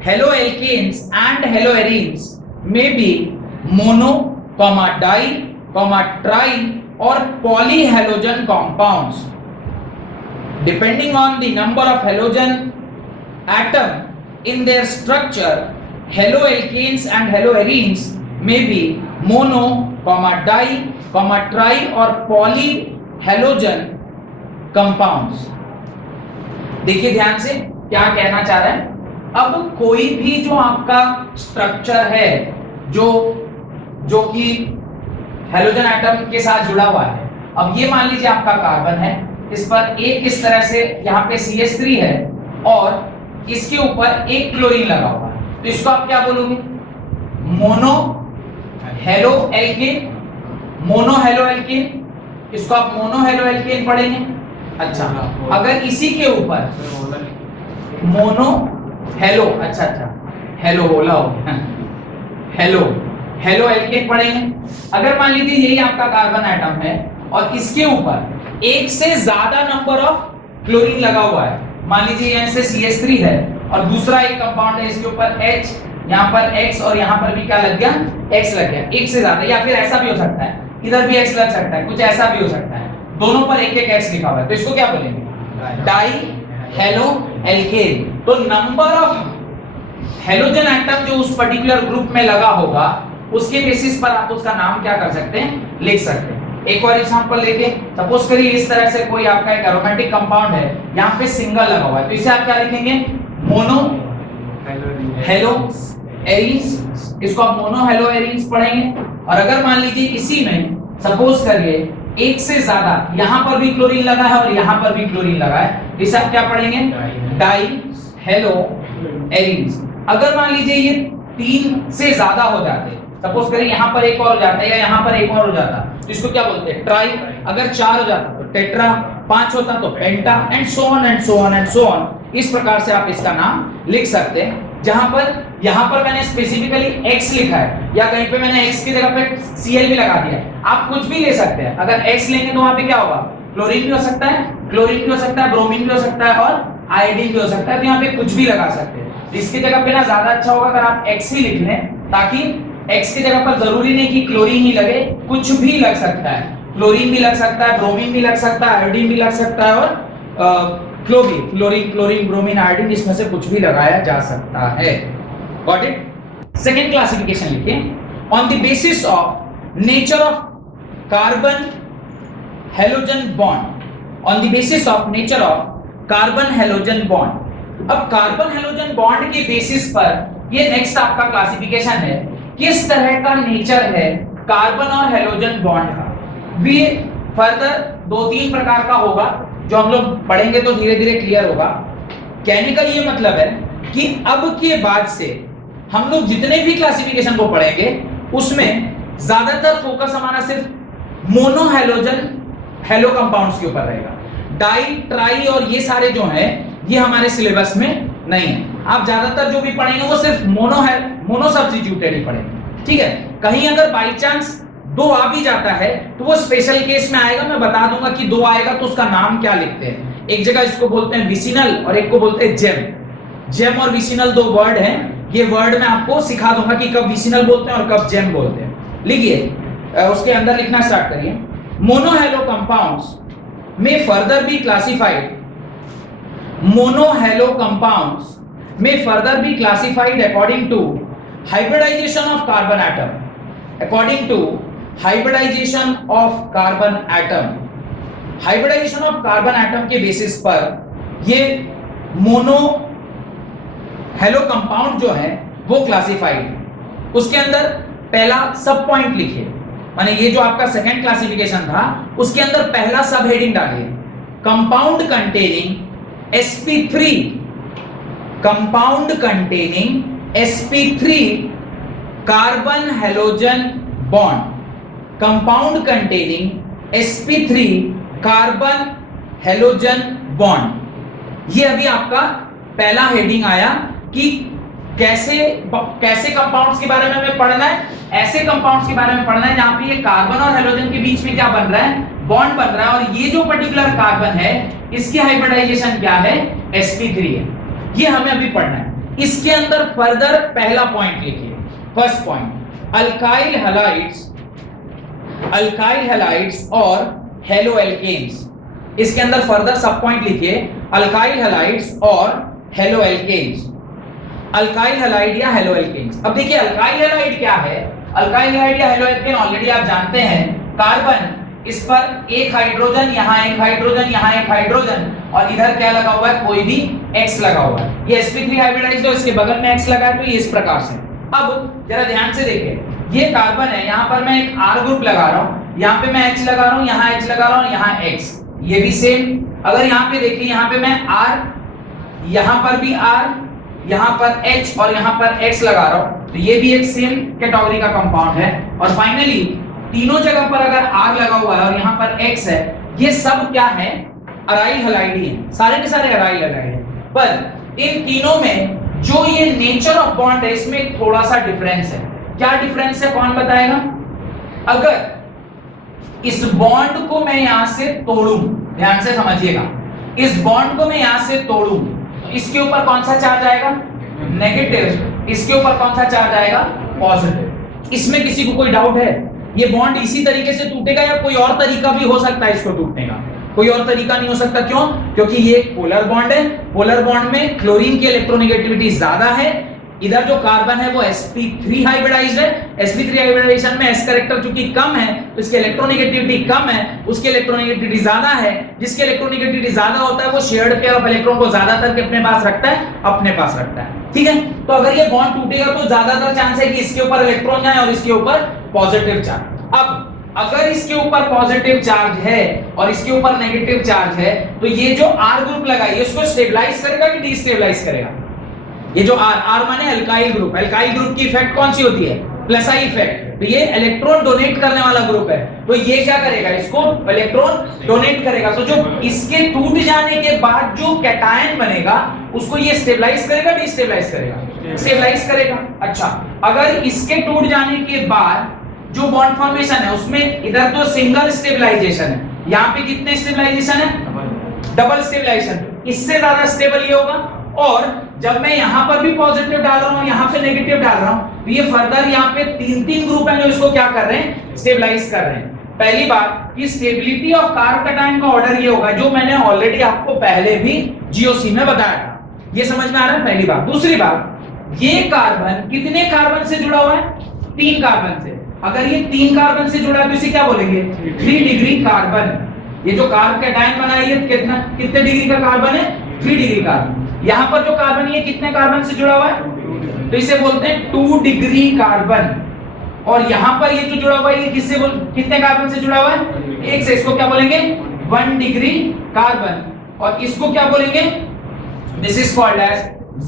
haloalkanes and haloarenes may be mono, di, tri or polyhalogen compounds. Depending on the number of halogen atom in their structure, haloalkanes and haloarenes may be mono, di, tri or polyhalogen compounds. देखिए ध्यान से क्या कहना चाह रहा है। अब कोई भी जो आपका स्ट्रक्चर है जो कि हेलोजन एटम के साथ जुड़ा हुआ है, अब ये मान लीजिए आपका कार्बन है, इस पर एक इस तरह से यहाँ पे CH3 है और इसके ऊपर एक क्लोरीन लगा हुआ है, तो इसको आप क्या बोलोगे? Mono halo alkane, mono halo alkane. इसको आप मोनो हेलो एल्केन पढ़ेंगे। अच्छा, अगर इसी के ऊपर मोनो हेलो, अच्छा हेलो होला हो गया, हेलो एल्केन पढ़ेंगे। अगर मान लीजिए यही आपका कार्बन एटम है और इसके ऊपर एक से ज्यादा नंबर ऑफ क्लोरीन लगा हुआ है, मान लीजिए यहाँ से CH3 है और दूसरा एक कंपाउंड है, इसके ऊपर H, यहाँ पर X और यहाँ पर भी क्या लग गया? X लग गया, एक से ज्यादा। या फिर ऐसा भी हो सकता है, इधर भी X लग सकता है, कुछ ऐसा भी हो सकता है, दोनों पर एक एक X लिखा हुआ है, तो इसको क्या बोलेंगे? Die halo alkane. तो नंबर ऑफ हेलोजन एटम जो उस पर्टिकुलर ग्रुप में लगा होगा उसके बेसिस पर आप उसका नाम क्या कर सकते हैं? लिख सकते हैं। एक और एग्जांपल लेके, सपोज करिए इस तरह से कोई आपका एक एरोमेटिक कंपाउंड है, यहाँ पे सिंगल लगा हुआ है, तो इसे आप क्या लिखेंगे? Mono hello arenes. इसको आप मोनो हेलो एरीन्स पढ़ेंगे। और अगर मान लीजिए इसी में सपोज करिए एक से ज्यादा, यहां पर भी क्लोरीन लगा है और यहां पर भी क्लोरीन लगा है, इसे आप क्या पढ़ेंगे? Die hello arenes. अगर मान लीजिए ये 3 से ज्यादा हो जाते, सपोज करिए यहां पर एक और हो जाता है या यहां पर एक और हो जाता, तो इसको क्या बोलते हैं? ट्राई। अगर 4 हो जाता तो टेट्रा, 5 होता तो penta, and so on and so on and so on. इस प्रकार से आप इसका नाम लिख सकते हैं। जहां पर यहां पर मैंने स्पेसिफिकली X लिखा है या कहीं पे मैंने X की जगह पे Cl भी लगा दिया, आप कुछ भी ले सकते हैं। अगर X लेंगे तो वहां पे क्या होगा? क्लोरीन भी हो सकता है, क्लोरीन भी हो सकता है, ब्रोमीन भी हो सकता है और आयोडीन भी हो सकता है, तो यहाँ पे कुछ भी लगा सकते हैं। इसकी जगह पे ना ज्यादा अच्छा होगा अगर आप X ही लिख लें, ताकि X की जगह पर जरूरी नहीं कि क्लोरीन ही लगे, कुछ भी लग सकता है। क्लोरीन भी लग सकता है, ब्रोमीन भी लग सकता है, आयोडीन भी लग सकता है और क्लोरीन, ब्रोमीन, आयोडीन, इसमें से कुछ भी लगाया जा सकता है। Got it? सेकेंड क्लासिफिकेशन लिखिए, on the basis of nature of carbon halogen bond, on the basis of nature of carbon halogen bond. अब कार्बन हेलोजन बॉन्ड के बेसिस पर ये नेक्स्ट आपका क्लासिफिकेशन है, किस तरह का नेचर है कार्बन और हेलोजन बॉन्ड का। भी फर्दर 2-3 प्रकार का होगा जो हम लोग पढ़ेंगे तो धीरे धीरे क्लियर होगा। कहने का ये मतलब है कि अब के बाद से हम लोग जितने भी क्लासिफिकेशन को पढ़ेंगे उसमें ज्यादातर फोकस हमारा सिर्फ मोनो हेलोजन हेलो कंपाउंड्स के ऊपर रहेगा। डाई, ट्राई और ये सारे जो हैं ये हमारे सिलेबस में नहीं है। आप ज्यादातर जो भी पढ़ेंगे वो सिर्फ मोनो सब्स्टिट्यूटेड ही पढ़ेंगे, ठीक है। कहीं अगर बाई चांस 2 आ भी जाता है तो वो स्पेशल केस में आएगा, मैं बता दूंगा कि 2 आएगा तो उसका नाम क्या लिखते हैं। एक जगह इसको बोलते हैं विसिनल और एक को बोलते हैं जेम। जेम और विसिनल 2 वर्ड हैं, ये वर्ड मैं आपको सिखा दूंगा कि कब विसिनल बोलते हैं और कब जेम बोलते हैं। लिखिए, उसके अंदर लिखना स्टार्ट करिए। मोनोहेलो compounds may further be classified, monohalo compounds may further be classified according to hybridization of carbon atom, according to hybridization of carbon atom, hybridization of carbon atom के बेसिस पर ये मोनो हेलो कंपाउंड जो है वो क्लासिफाइड। उसके अंदर पहला सब पॉइंट लिखिए, माने ये जो आपका सेकंड क्लासिफिकेशन था उसके अंदर पहला सब हेडिंग डालिए, compound containing sp3, compound containing sp3 carbon halogen bond, compound containing sp3 carbon halogen bond. ये अभी आपका पहला हेडिंग आया कि कैसे कंपाउंड्स के बारे में हमें पढ़ना है, ऐसे कंपाउंड्स के बारे में पढ़ना है जहां पे ये कार्बन और हैलोजन के बीच में क्या बन रहा है, बॉन्ड बन रहा है, और ये जो पर्टिकुलर कार्बन है इसकी हाइब्रिडाइजेशन क्या है, sp3 है। ये हमें अभी पढ़ना है। इसके अंदर फर्दर पहला पॉइंट लिखिए, फर्स्ट पॉइंट, अल्काइल हैलाइड्स और हेलो एल्केन्स। इसके अंदर फर्दर सब पॉइंट लिखिए, अल्काइल हैलाइड्स और हेलो एल्केन्स, अल्काइल हैलाइड या हेलो एल्केन्स। अब देखिए अल्काइल हैलाइड क्या है, अल्काइल हैलाइड या हेलो एल्केन ऑलरेडी आप जानते हैं, कार्बन इस पर एक हाइड्रोजन, यहाँ एक हाइड्रोजन, यहाँ एक हाइड्रोजन, और इधर क्या लगा हुआ है, कोई भी X लगा हुआ है। ये sp3 हाइब्रिडाइज्ड है, इसके बगल में X लगा है, तो ये इस प्रकार से। अब जरा ध्यान से देखिए, ये कार्बन है, यहाँ पर मैं एक R ग्रुप लगा रहा हूँ, यहाँ पे मैं H लगा रहा हूँ, यहाँ H लगा रहा हूँ, यहाँ X, ये भी सेम। अगर यहाँ पे देखिए, यहाँ पे मैं R, यहाँ पर भी R, यहाँ पर H और यहाँ पर X लगा रहा हूँ, तो ये भी एक सेम कैटेगरी का कंपाउंड है। और फाइनली तीनों जगह पर अगर R लगा हुआ है और यहाँ पर X है, ये सब क्या है, अराइल हैलाइड ही है, सारे के सारे अराइल हैलाइड है। पर इन तीनों में जो ये नेचर ऑफ बॉन्ड है, इसमें थोड़ा सा डिफरेंस है। क्या डिफरेंस है, कौन बताएगा? अगर इस बॉन्ड को मैं यहां से तोड़ूं, ध्यान से समझिएगा, इस बॉन्ड को मैं यहां से तोड़ूं तो इसके ऊपर कौन सा चार्ज आएगा, नेगेटिव, इसके ऊपर कौन सा चार्ज आएगा, पॉजिटिव। इसमें किसी को कोई डाउट है? ये बॉन्ड इसी तरीके से टूटेगा या कोई और तरीका भी हो सकता है इसको टूटने का? कोई और तरीका नहीं हो सकता। क्यों? क्योंकि ये पोलर बॉन्ड है, पोलर बॉन्ड में क्लोरीन की इलेक्ट्रोनेगेटिविटी ज्यादा है, इधर जो कार्बन है वो sp3 हाइब्रिडाइज्ड है, sp3 हाइब्रिडाइजेशन में s कैरेक्टर चूंकि कम है तो इसकी इलेक्ट्रोनेगेटिविटी कम है, उसकी इलेक्ट्रोनेगेटिविटी ज्यादा है, जिसकी इलेक्ट्रोनेगेटिविटी ज्यादा होता है वो शेयर्ड पेयर ऑफ इलेक्ट्रॉन को ज्यादातर के अपने पास रखता है, अपने पास रखता है। ठीक है, तो अगर ये बॉन्ड टूटेगा तो ज्यादातर चांस है कि इसके ऊपर इलेक्ट्रॉन जाए और इसके ऊपर पॉजिटिव चार्ज। अब अगर इसके ऊपर पॉजिटिव चार्ज है और इसके ऊपर नेगेटिव चार्ज है, तो ये जो R ग्रुप लगा है इसको स्टेबलाइज करेगा कि डिस्टेबलाइज करेगा? ये जो R माने अल्काइल ग्रुप, अल्काइल ग्रुप की इफेक्ट कौन सी होती है, प्लस आई इफेक्ट। तो ये इलेक्ट्रॉन डोनेट करने वाला ग्रुप है, तो ये क्या करेगा, इसको इलेक्ट्रॉन डोनेट करेगा। तो जो इसके टूट जाने के बाद जो कैटायन बनेगा उसको ये स्टेबलाइज करेगा, डिस्टेबलाइज करेगा, स्टेबलाइज करेगा। अच्छा, अगर इसके टूट जाने के बाद जो बॉन्ड फॉर्मेशन है उसमें इधर तो सिंगल स्टेबलाइजेशन है, यहाँ पे कितने स्टेबलाइजेशन है, डबल स्टेबलाइजेशन, इससे ज्यादा स्टेबल ये होगा। और जब मैं यहाँ पर भी पॉजिटिव डाल रहा हूँ, यहाँ पे नेगेटिव डाल रहा हूँ, तो ये फर्दर यहाँ पे तीन ग्रुप हैं जो इसको क्या कर रहे हैं, स्टेबलाइज कर रहे हैं। पहली बात कि स्टेबिलिटी ऑफ कार्ब कैटायन का ऑर्डर ये होगा जो मैंने ऑलरेडी आपको पहले भी जीओसी में बताया था, ये समझ में आ रहा है पहली बात। दूसरी बात, ये कार्बन कितने कार्बन से जुड़ा हुआ है, 3 कार्बन से। अगर ये 3 कार्बन से जुड़ा है तो इसे क्या बोलेंगे, 3 डिग्री कार्बन। ये जो कार्ब कैटायन बना है ये कितने डिग्री का कार्बन है, 3 डिग्री कार्बन। यहाँ पर जो कार्बन ये कितने कार्बन से जुड़ा हुआ है, तो इसे बोलते हैं 2 डिग्री कार्बन। और यहाँ पर ये जो जुड़ा हुआ है ये कितने कार्बन से जुड़ा हुआ है, 1 से। इसको क्या बोलेंगे, 1 डिग्री कार्बन। और इसको क्या बोलेंगे, this is called as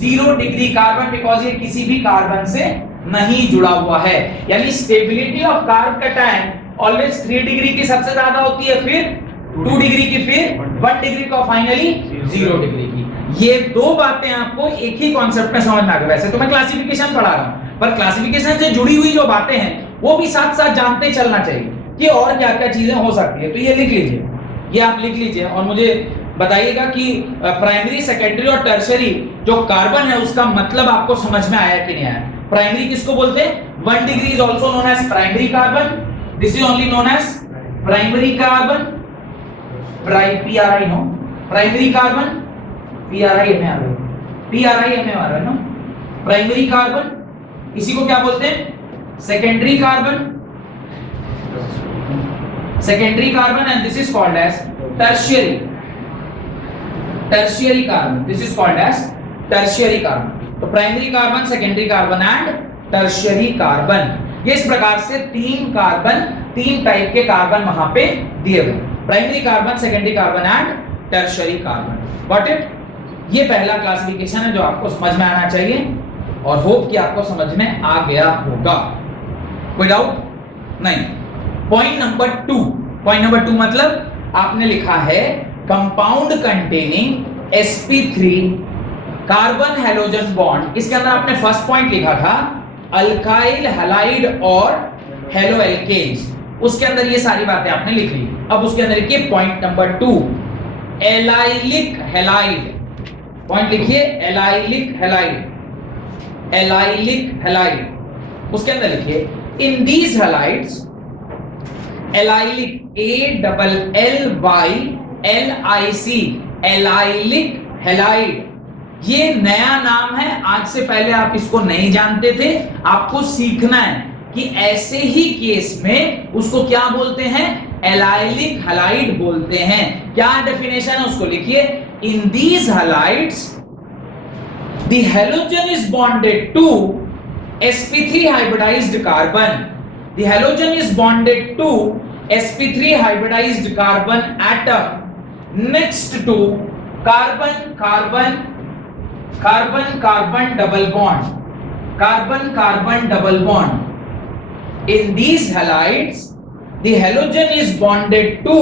0 degree carbon, because ये किसी भी कार्बन से नहीं जुड़ा हुआ है। यानी stability of carb cation always 3 degree की सबसे ज्यादा होती है, फिर 2 डिग्री की, फिर 1 डिग्री का, फाइनली 0 डिग्री की। ये 2 बातें आपको एक ही कॉन्सेप्ट में समझ में आ गई। वैसे तो मैं क्लासिफिकेशन पढ़ा रहा हूं, पर क्लासिफिकेशन से जुड़ी हुई जो बातें हैं वो भी साथ साथ जानते चलना चाहिए कि और क्या क्या चीजें हो सकती है। तो ये लिख लीजिए, ये आप लिख लीजिए और मुझे बताइएगा कि प्राइमरी, सेकेंडरी और टर्शियरी जो कार्बन है उसका मतलब आपको समझ में आया कि नहीं आया। प्राइमरी किसको बोलते हैं, 1 degree is also known as primary carbon, this is only known as primary carbon, PRI no, primary carbon, PRI में आ रहा है, PRI में आ रहा है ना, प्राइमरी कार्बन, इसी को क्या बोलते हैं, secondary carbon, secondary carbon, and this is called as tertiary, tertiary carbon, this is called as tertiary carbon. तो primary carbon, secondary carbon and tertiary carbon, ये इस प्रकार से तीन कार्बन, तीन टाइप के कार्बन वहां पे दिए हुए, primary carbon, secondary carbon and tertiary carbon. Got it? ये पहला क्लासिफिकेशन है जो आपको समझ में आना चाहिए और होप कि आपको समझ में आ गया होगा। कोई डाउट नहीं? पॉइंट नंबर 2, पॉइंट नंबर 2 मतलब आपने लिखा है compound containing sp3 carbon halogen bond. इसके अंदर आपने फर्स्ट पॉइंट लिखा था अल्काइल हैलाइड और हेलो एल्केन्स, उसके अंदर ये सारी बातें आपने लिख ली। अब उसके अंदर लिखिए point number 2 allylic halide, point लिखिए एलाइलिक हैलाइड, एलाइलिक हैलाइड, उसके अंदर लिखिए in these halides, allylic ALLYLIC, allylic halide, ये नया नाम है, आज से पहले आप इसको नहीं जानते थे, आपको सीखना है कि ऐसे ही केस में उसको क्या बोलते हैं, एलाइलिक हैलाइड बोलते हैं। क्या डेफिनेशन है उसको लिखिए, in these halides the halogen is bonded to sp3 hybridized carbon, the halogen is bonded to sp3 hybridized carbon atom next to carbon carbon carbon carbon double bond, carbon carbon double bond। In these halides the halogen is bonded to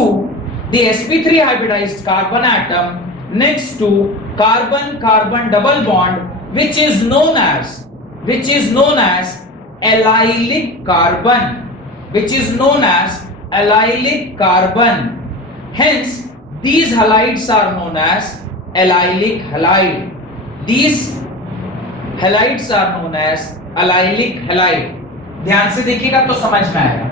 the sp3 hybridized carbon atom next to carbon carbon double bond which is known as allylic carbon, which is known as allylic carbon, hence these halides are known as allylic halide, these halides are known as allylic halide। ध्यान से देखिएगा तो समझ में आएगा।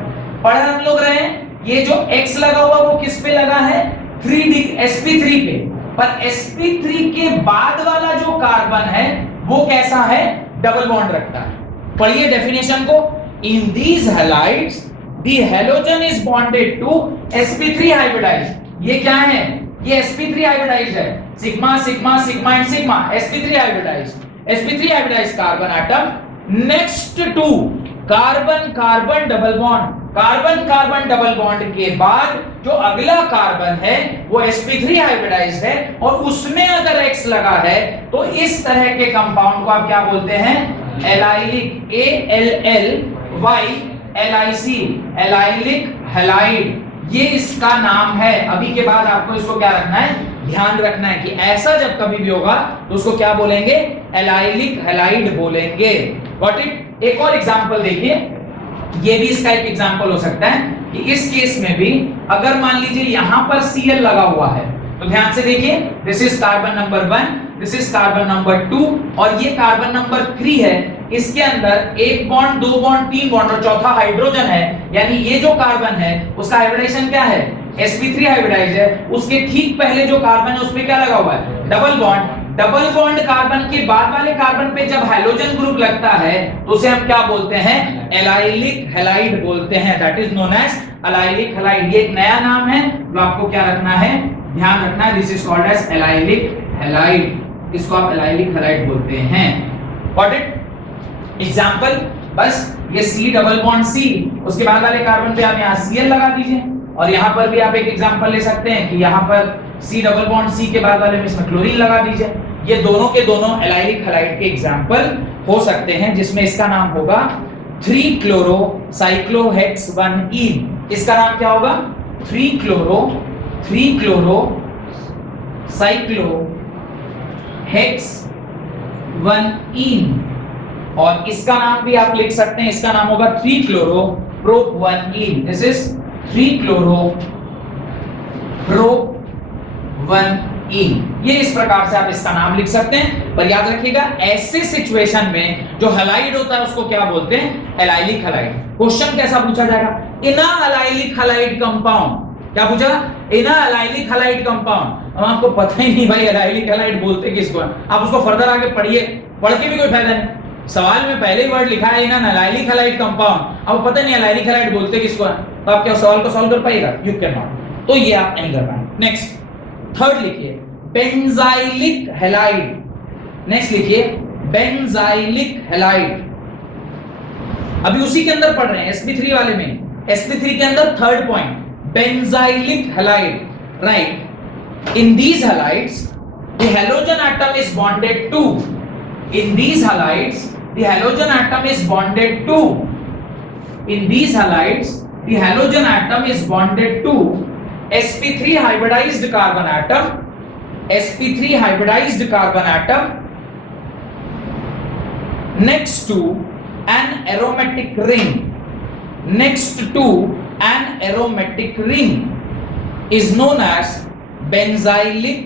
पढ़ हम लोग रहे हैं, ये जो X लगा हुआ वो किस पे लगा है, 3D sp3 पे, पर sp3 के बाद वाला जो कार्बन है वो कैसा है, डबल बॉन्ड रखता है। पढ़िए डेफिनेशन को, in these halides the halogen is bonded to sp3 hybridized. ये क्या है, ये sp3 हाइब्रिडाइज्ड है, sigma sigma sigma and sigma, sp3 hybridized carbon atom next to carbon carbon double bond, carbon carbon double bond के बाद जो अगला कार्बन है वो sp3 हाइब्रिडाइज्ड है और उसमें अगर X लगा है तो इस तरह के कंपाउंड को आप क्या बोलते हैं, एलाइलिक, ALLYLIC, एलाइलिक हैलाइड, ये इसका नाम है। अभी के बाद आपको इसको क्या रखना है, ध्यान रखना है कि ऐसा जब कभी भी होगा तो उसको क्या बोलेंगे, एलाइलिक हैलाइड बोलेंगे। Got it? एक और एग्जांपल देखिए, ये भी इसका एक एग्जांपल हो सकता है कि इस केस में भी अगर मान लीजिए यहां पर Cl लगा हुआ है तो ध्यान से देखिए, this is carbon number 1, this is carbon number 2 और ये कार्बन नंबर 3 है। इसके अंदर एक बॉन्ड, दो बॉन्ड, तीन बॉन्ड और चौथा हाइड्रोजन है, यानी ये जो कार्बन है उसका हाइब्रिडाइजेशन क्या है, sp3 हाइब्रिडाइज्ड है। उसके ठीक पहले जो कार्बन है उसमें क्या लगा हुआ है, double bond. Double bond carbon के बाद वाले कार्बन पे जब हाइड्रोजन ग्रुप लगता है तो उसे हम क्या बोलते हैं, एलाइलिक हैलाइड बोलते हैं, that is known as allylic halide. ये एक नया नाम है जो आपको क्या रखना है, ध्यान रखना है, this is called as allylic halide, इसको आप एलाइलिक हैलाइड बोलते हैं। Got it? एग्जांपल, बस ये C डबल बॉन्ड C, उसके बाद वाले कार्बन पे आप यहां Cl लगा दीजिए और यहां पर भी आप एक एग्जांपल ले सकते हैं कि यहां पर C डबल बॉन्ड C के बाद वाले में इसमें क्लोरीन लगा दीजिए। ये दोनों के दोनों एलाइलिक हैलाइड के एग्जांपल हो सकते हैं, जिसमें इसका नाम होगा 3 क्लोरो साइक्लोहेक्स-1-ईन। इसका नाम क्या होगा, 3 क्लोरो साइक्लोहेक्स-1-ईन। और इसका नाम भी आप लिख सकते हैं, इसका नाम होगा 3 chloro prop one ene. This is 3 chloro prop one ene. ये इस प्रकार से आप इसका नाम लिख सकते हैं, पर याद रखिएगा ऐसे सिचुएशन में जो हैलाइड होता है उसको क्या बोलते हैं, एलाइलिक हैलाइड। क्वेश्चन कैसा पूछा जाएगा, इन अ एलाइलिक हैलाइड कंपाउंड, क्या पूछा, इन अ एलाइलिक हैलाइड कंपाउंड। अब आपको पता ही नहीं भाई एलाइलिक हैलाइड बोलते किसको है, आप उसको फर्दर आगे पढ़िए, पढ़ के भी कोई फायदा नहीं, सवाल में पहले ही वर्ड लिखा है इन अ एलाइलिक हैलाइड कंपाउंड, अब पता नहीं एलाइलिक हैलाइड बोलते किसको है, तो आप क्या सवाल को सॉल्व कर पाएगा, यू कैन नॉट, तो ये आप नहीं कर पाएंगे। नेक्स्ट थर्ड लिखिए बेंजाइलिक हैलाइड, नेक्स्ट लिखिए बेंजाइलिक हैलाइड, अभी उसी के अंदर पढ़ रहे हैं sp3 वाले में, sp3 के अंदर third point benzylic halide, right. In these halides the halogen atom is bonded to, in these halides the halogen atom is bonded to, in these halides the halogen atom is bonded to sp3 hybridized carbon atom, sp3 hybridized carbon atom next to an aromatic ring, next to an aromatic ring is known as benzylic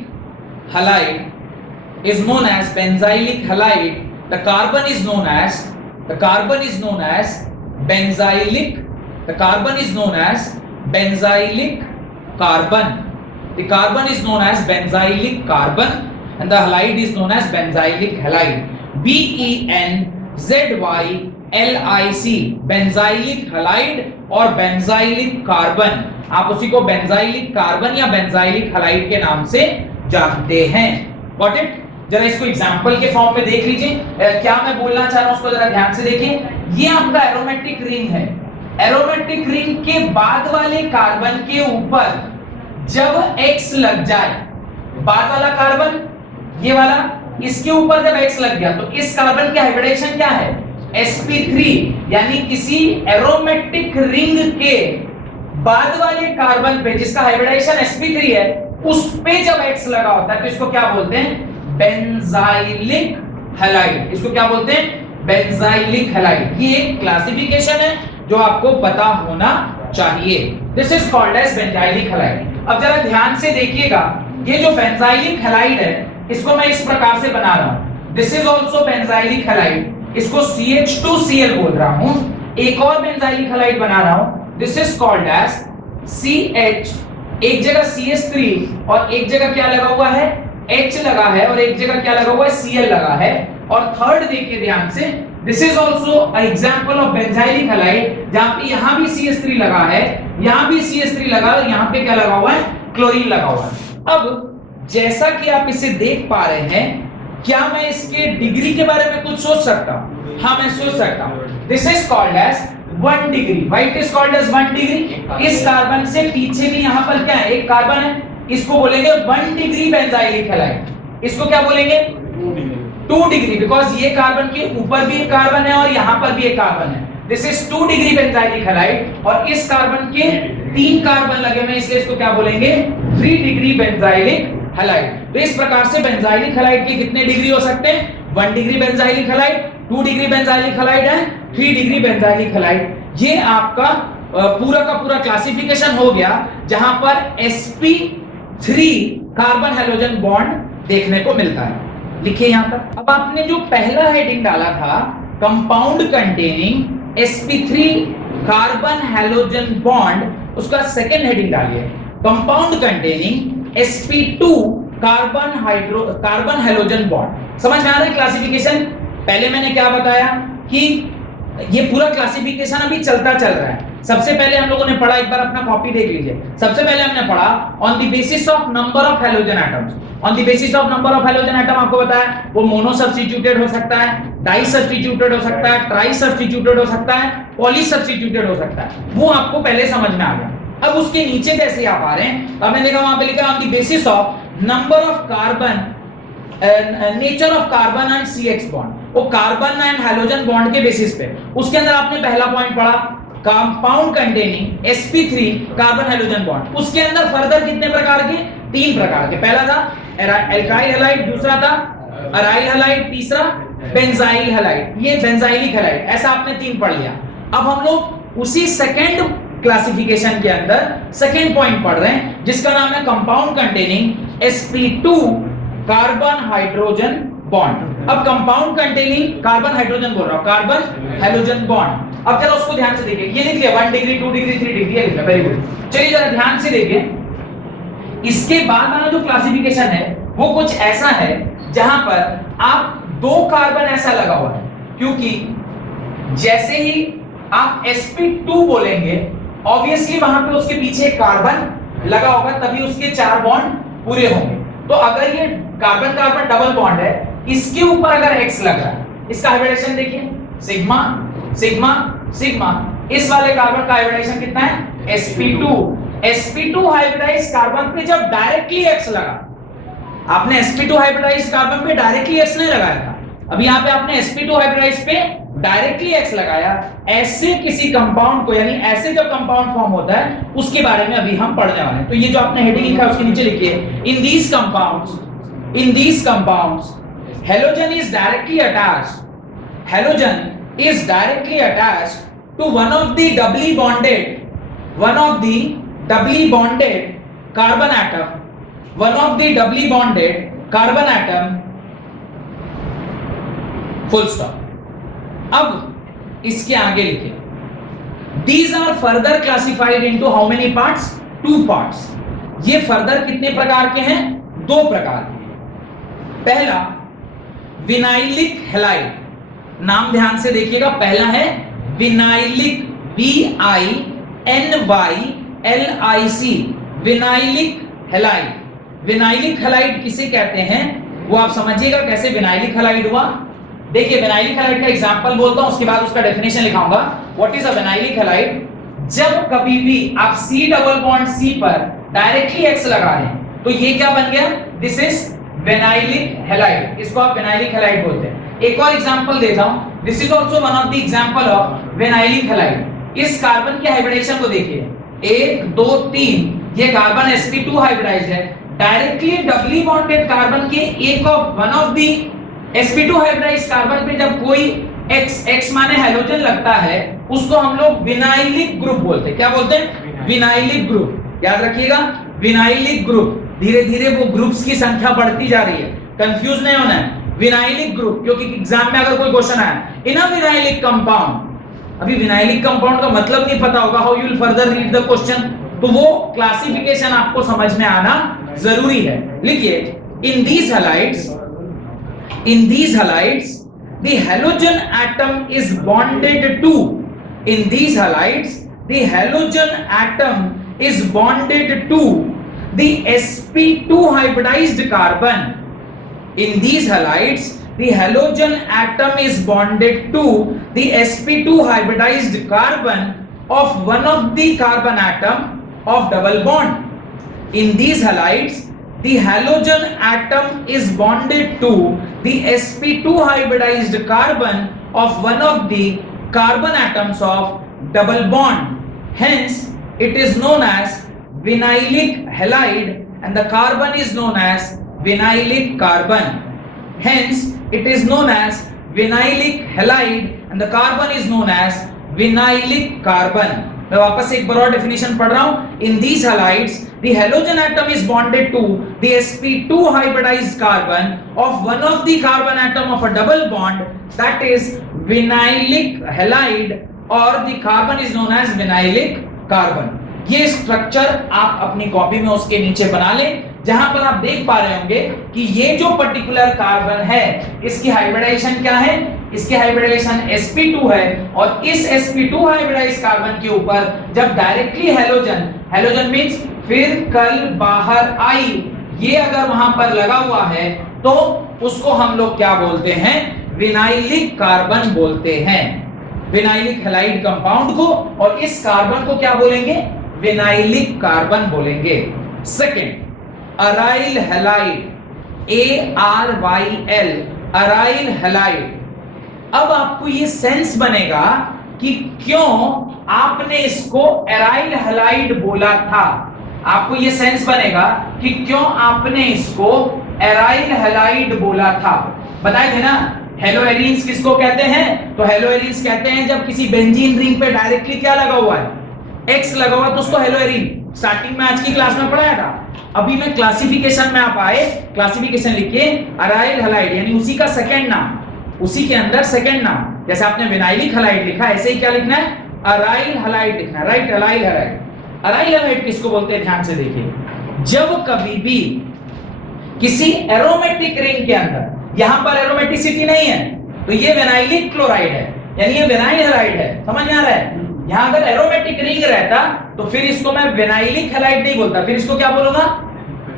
halide, is known as benzylic halide. The carbon is known as, the carbon is known as benzylic, the carbon is known as benzylic carbon, the carbon is known as benzylic carbon and the halide is known as benzylic halide, BENZYLIC, benzylic halide और बेंजाइलिक कार्बन, आप उसी को बेंजाइलिक कार्बन या बेंजाइलिक हैलाइड के नाम से जानते हैं। Got it? जरा इसको एग्जांपल के फॉर्म में देख लीजिए, क्या मैं बोलना चाह रहा हूं उसको जरा ध्यान से देखिए। ये आपका एरोमेटिक रिंग है, एरोमेटिक रिंग के बाद वाले कार्बन के ऊपर जब X लग जाए, बाद वाला कार्बन ये वाला, इसके ऊपर जब X लग गया तो इस कार्बन की हाइब्रिडेशन क्या है, sp3, यानी किसी एरोमेटिक रिंग के बाद वाले कार्बन पे जिसका हाइब्रिडेशन sp3 है, उस पे जब X लगा होता है तो इसको क्या बोलते हैं, बेंजाइलिक हैलाइड, इसको क्या बोलते हैं, बेंजाइलिक हैलाइड। ये एक क्लासिफिकेशन है जो आपको पता होना चाहिए, this is called as benzylic halide. अब जरा ध्यान से देखिएगा, ये जो बेंजाइलिक हैलाइड है इसको मैं इस प्रकार से बना रहा हूं, this is also benzylic halide, इसको CH2Cl बोल रहा हूं, एक और बेंजाइलिक हैलाइड बना रहा हूं, this is called as CH, एक जगह CH3 और एक जगह क्या लगा हुआ है, H लगा है, और एक जगह क्या लगा हुआ है, Cl लगा है, और थर्ड देखिए ध्यान से, this is also a example of benzylic halide, जहां पे यहां भी CH3 लगा है, यहां भी CH3 लगा और यहां पे क्या लगा हुआ है, क्लोरीन लगा हुआ है। अब जैसा कि आप इसे देख पा रहे हैं, क्या मैं इसके डिग्री के बारे में कुछ सोच सकता हूं? हाँ, मैं सोच सकता हूं। This is called as 1 degree, why it is called as 1 degree? इस कार्बन से पीछे भी यहां पर क्या है, एक कार्बन है, इसको बोलेंगे 1 डिग्री बेंजाइलिक हैलाइड। इसको क्या बोलेंगे, 2 डिग्री, बिकॉज ये कार्बन के ऊपर भी एक कार्बन है और यहां पर भी एक कार्बन है, this is 2 degree benzylic halide. और इस कार्बन के 3 कार्बन लगे हुए, इसलिए इसको क्या बोलेंगे, 3 डिग्री बेंजाइलिक हैलाइड। तो इस प्रकार से बेंजाइलिक हैलाइड के कितने डिग्री हो सकते हैं, 1 degree benzylic halide, 2 degree benzylic halide है, 3 डिग्री बेंजाइलिक हैलाइड। ये आपका पूरा का पूरा क्लासिफिकेशन हो गया, जहां पर sp3 कार्बन हैलोजन बॉन्ड देखने को मिलता है। लिखिए यहां तक। अब आपने जो पहला हेडिंग डाला था, compound containing sp3 carbon halogen bond, उसका सेकंड हेडिंग डालिए, compound containing sp2 carbon halogen bond. समझ में आ रहा है क्लासिफिकेशन? पहले मैंने क्या बताया कि ये पूरा क्लासिफिकेशन अभी चलता चल रहा है। सबसे पहले हम लोगों ने पढ़ा, एक बार अपना कॉपी देख लीजिए, सबसे पहले हमने पढ़ा on the basis of number of halogen atoms. On the basis of number of halogen atom आपको बताया वो मोनो सब्स्टिट्यूटेड हो सकता है, डाई सब्स्टिट्यूटेड हो सकता है, ट्राई सब्स्टिट्यूटेड हो सकता है, पॉली सब्स्टिट्यूटेड हो सकता है, वो आपको पहले समझ में आ गया। अब उसके नीचे जैसे आप आ रहे हैं, आपने देखा वहां पे लिखा on the basis of number of carbon, nature of carbon and CH bond, वो कार्बन एंड हैलोजन बॉन्ड के बेसिस पे। उसके अंदर आपने पहला पॉइंट पढ़ा compound containing sp3 carbon halogen bond. उसके अंदर फर्दर कितने प्रकार के, 3 प्रकार के। पहला था एल्काइल हैलाइड, दूसरा था अराइल हैलाइड, तीसरा बेंजाइल हैलाइड, ये बेंजाइलिक हैलाइड, ऐसा आपने 3 पढ़ लिया। अब हम लोग उसी सेकंड क्लासिफिकेशन के अंदर सेकंड पॉइंट पढ़ रहे हैं, जिसका नाम है compound containing sp2 carbon hydrogen bond. अब कंपाउंड कंटेनिंग कार्बन हाइड्रोजन बोल रहा हूं, कार्बन हैलोजन बॉन्ड, अब जरा उसको ध्यान से देखिए, ये लिख लिया 1 डिग्री 2 डिग्री 3 डिग्री, ये लिख लिया, वेरी गुड। चलिए जरा ध्यान से देखिए, इसके बाद वाला जो क्लासिफिकेशन है वो कुछ ऐसा है जहां पर आप 2 कार्बन ऐसा लगा हुआ है, क्योंकि जैसे ही आप sp2 बोलेंगे ऑब्वियसली वहां पे उसके पीछे कार्बन लगा होगा, तभी उसके 4 बॉन्ड पूरे होंगे। तो अगर ये कार्बन कार्बन डबल बॉन्ड है, इसके ऊपर अगर X लग रहा है, इसका हाइब्रिडेशन देखिए सिग्मा सिग्मा सिग्मा, इस वाले कार्बन का हाइब्रिडेशन कितना है sp2। sp2 हाइब्रिडाइज कार्बन पे जब डायरेक्टली X लगा, आपने sp2 हाइब्रिडाइज कार्बन पे डायरेक्टली X नहीं लगाया था, अभी यहाँ पे आपने sp2 हाइब्रिडाइज पे डायरेक्टली X लगाया। ऐसे किसी कंपाउंड को, यानी ऐसे जब कंपाउंड फॉर्म होता है उसके बारे में अभी हम पढ़ने वाले हैं। तो ये जो आपने हेडिंग लिखा है उसके नीचे लिखिए, in these compounds halogen is directly attached to one of the doubly bonded carbon atom, full stop। अब इसके आगे लिखे, these are further classified into how many parts? 2 parts। ये फर्दर कितने प्रकार के हैं? 2 प्रकार के। पहला विनाइलिक हैलाइड, नाम ध्यान से देखिएगा, पहला है vinylic, VINYLIC, vinylic halide. Vinylic halide किसे कहते हैं वो आप समझिएगा, कैसे विनाइलिक हैलाइड हुआ। देखिए विनाइलिक हैलाइड का एग्जांपल बोलता हूं, उसके बाद उसका डेफिनेशन लिखाऊंगा। What is a vinylic halide? जब कभी भी आप C डबल बॉन्ड C पर डायरेक्टली X लगा रहे हैं तो ये क्या बन गया? दिस इज विनाइलिक हैलाइड, इसको आप विनाइलिक हैलाइड बोलते हैं। एक और एग्जांपल देता हूं, this is also one of the example of vinylic halide. इस कार्बन के हाइब्रिडेशन को देखिए, 1 2 3, ये कार्बन sp2 हाइब्रिडाइज है, डायरेक्टली डबली बॉन्डेड कार्बन के एक of one of the sp2 hybridize carbon पे जब कोई X माने हैलोजन लगता है उसको हम लोग विनाइलिक ग्रुप बोलते हैं। क्या बोलते हैं? Vinylic group. याद रखिएगा, विनाइलिक ग्रुप। धीरे धीरे वो ग्रुप्स की संख्या बढ़ती जा रही है, कंफ्यूज नहीं होना है। विनाइलिक ग्रुप, क्योंकि एग्जाम में अगर कोई क्वेश्चन आया इन अ विनाइलिक कंपाउंड, अभी विनाइलिक कंपाउंड का मतलब नहीं पता होगा, how you will further read the question, तो वो क्लासिफिकेशन आपको समझ में आना जरूरी है। लिखिए, इन these halides the halogen atom is bonded to, in these halides the halogen atom is bonded to the sp2 hybridized carbon. In these halides the halogen atom is bonded to the sp2 hybridized carbon of one of the carbon atom of double bond. In these halides the halogen atom is bonded to the sp2 hybridized carbon of one of the carbon atoms of double bond. Hence it is known as vinylic halide and the carbon is known as vinylic carbon. Hence it is known as vinylic halide and the carbon is known as vinylic carbon. मैं वापस एक बार और डेफिनेशन पढ़ रहा हूं। In these halides the halogen atom is bonded to the sp2 hybridized carbon of one of the carbon atom of a double bond, that is vinylic halide और the carbon is known as vinylic carbon. ये स्ट्रक्चर आप अपनी कॉपी में उसके नीचे बना लें, जहां पर आप देख पा रहे होंगे कि ये जो पर्टिकुलर कार्बन है इसकी हाइब्रिडाइजेशन क्या है? इसके हाइब्रिडाइजेशन sp2 है, और इस sp2 हाइब्रिडाइज्ड कार्बन के ऊपर जब डायरेक्टली हैलोजन मींस फिर कल बाहर आई, ये अगर वहां पर लगा हुआ है तो उसको हम लोग क्या बोलते हैं? विनाइलिक कार्बन बोलते हैं, विनाइलिक हैलाइड कंपाउंड को, और इस कार्बन को क्या बोलेंगे? विनाइलिक कार्बन बोलेंगे। Second, aryl halide, ARYL, aryl halide. अब आपको ये सेंस बनेगा कि क्यों आपने इसको एराइल हैलाइड बोला था। आपको ये सेंस बनेगा कि क्यों आपने इसको एराइल हैलाइड बोला था। बताए थे ना, हेलोएरिन्स किसको कहते हैं? तो हेलोएरिन्स कहते हैं जब किसी बेंजीन रिंग पे डायरेक्टली क्या लगा हुआ है? X लगा हुआ, तो उसको हेलोएरिन। स्टार्टिंग में आज की क्लास में पढ़ाया था। अभी मैं क्लासिफिकेशन में आप आए, क्लासिफिकेशन लिखिए, अराइल हैलाइड यानी उसी का सेकंड नाम, उसी के अंदर सेकंड नाम जैसे आपने विनाइलिक हैलाइड लिखा, ऐसे ही क्या लिखना है, अराइल हैलाइड लिखना है, right, aryl halide. Aryl halide किसको बोलते हैं, ध्यान से देखिए, जब कभी भी किसी एरोमेटिक रिंग के अंदर, यहां पर एरोमेटिसिटी नहीं है तो ये विनाइलिक क्लोराइड है, यानी ये विनाइल हैलाइड है, समझ में आ रहा है। यहां अगर एरोमेटिक रिंग रहता तो फिर इसको मैं विनाइलिक हैलाइड नहीं बोलता, फिर इसको क्या बोलूंगा,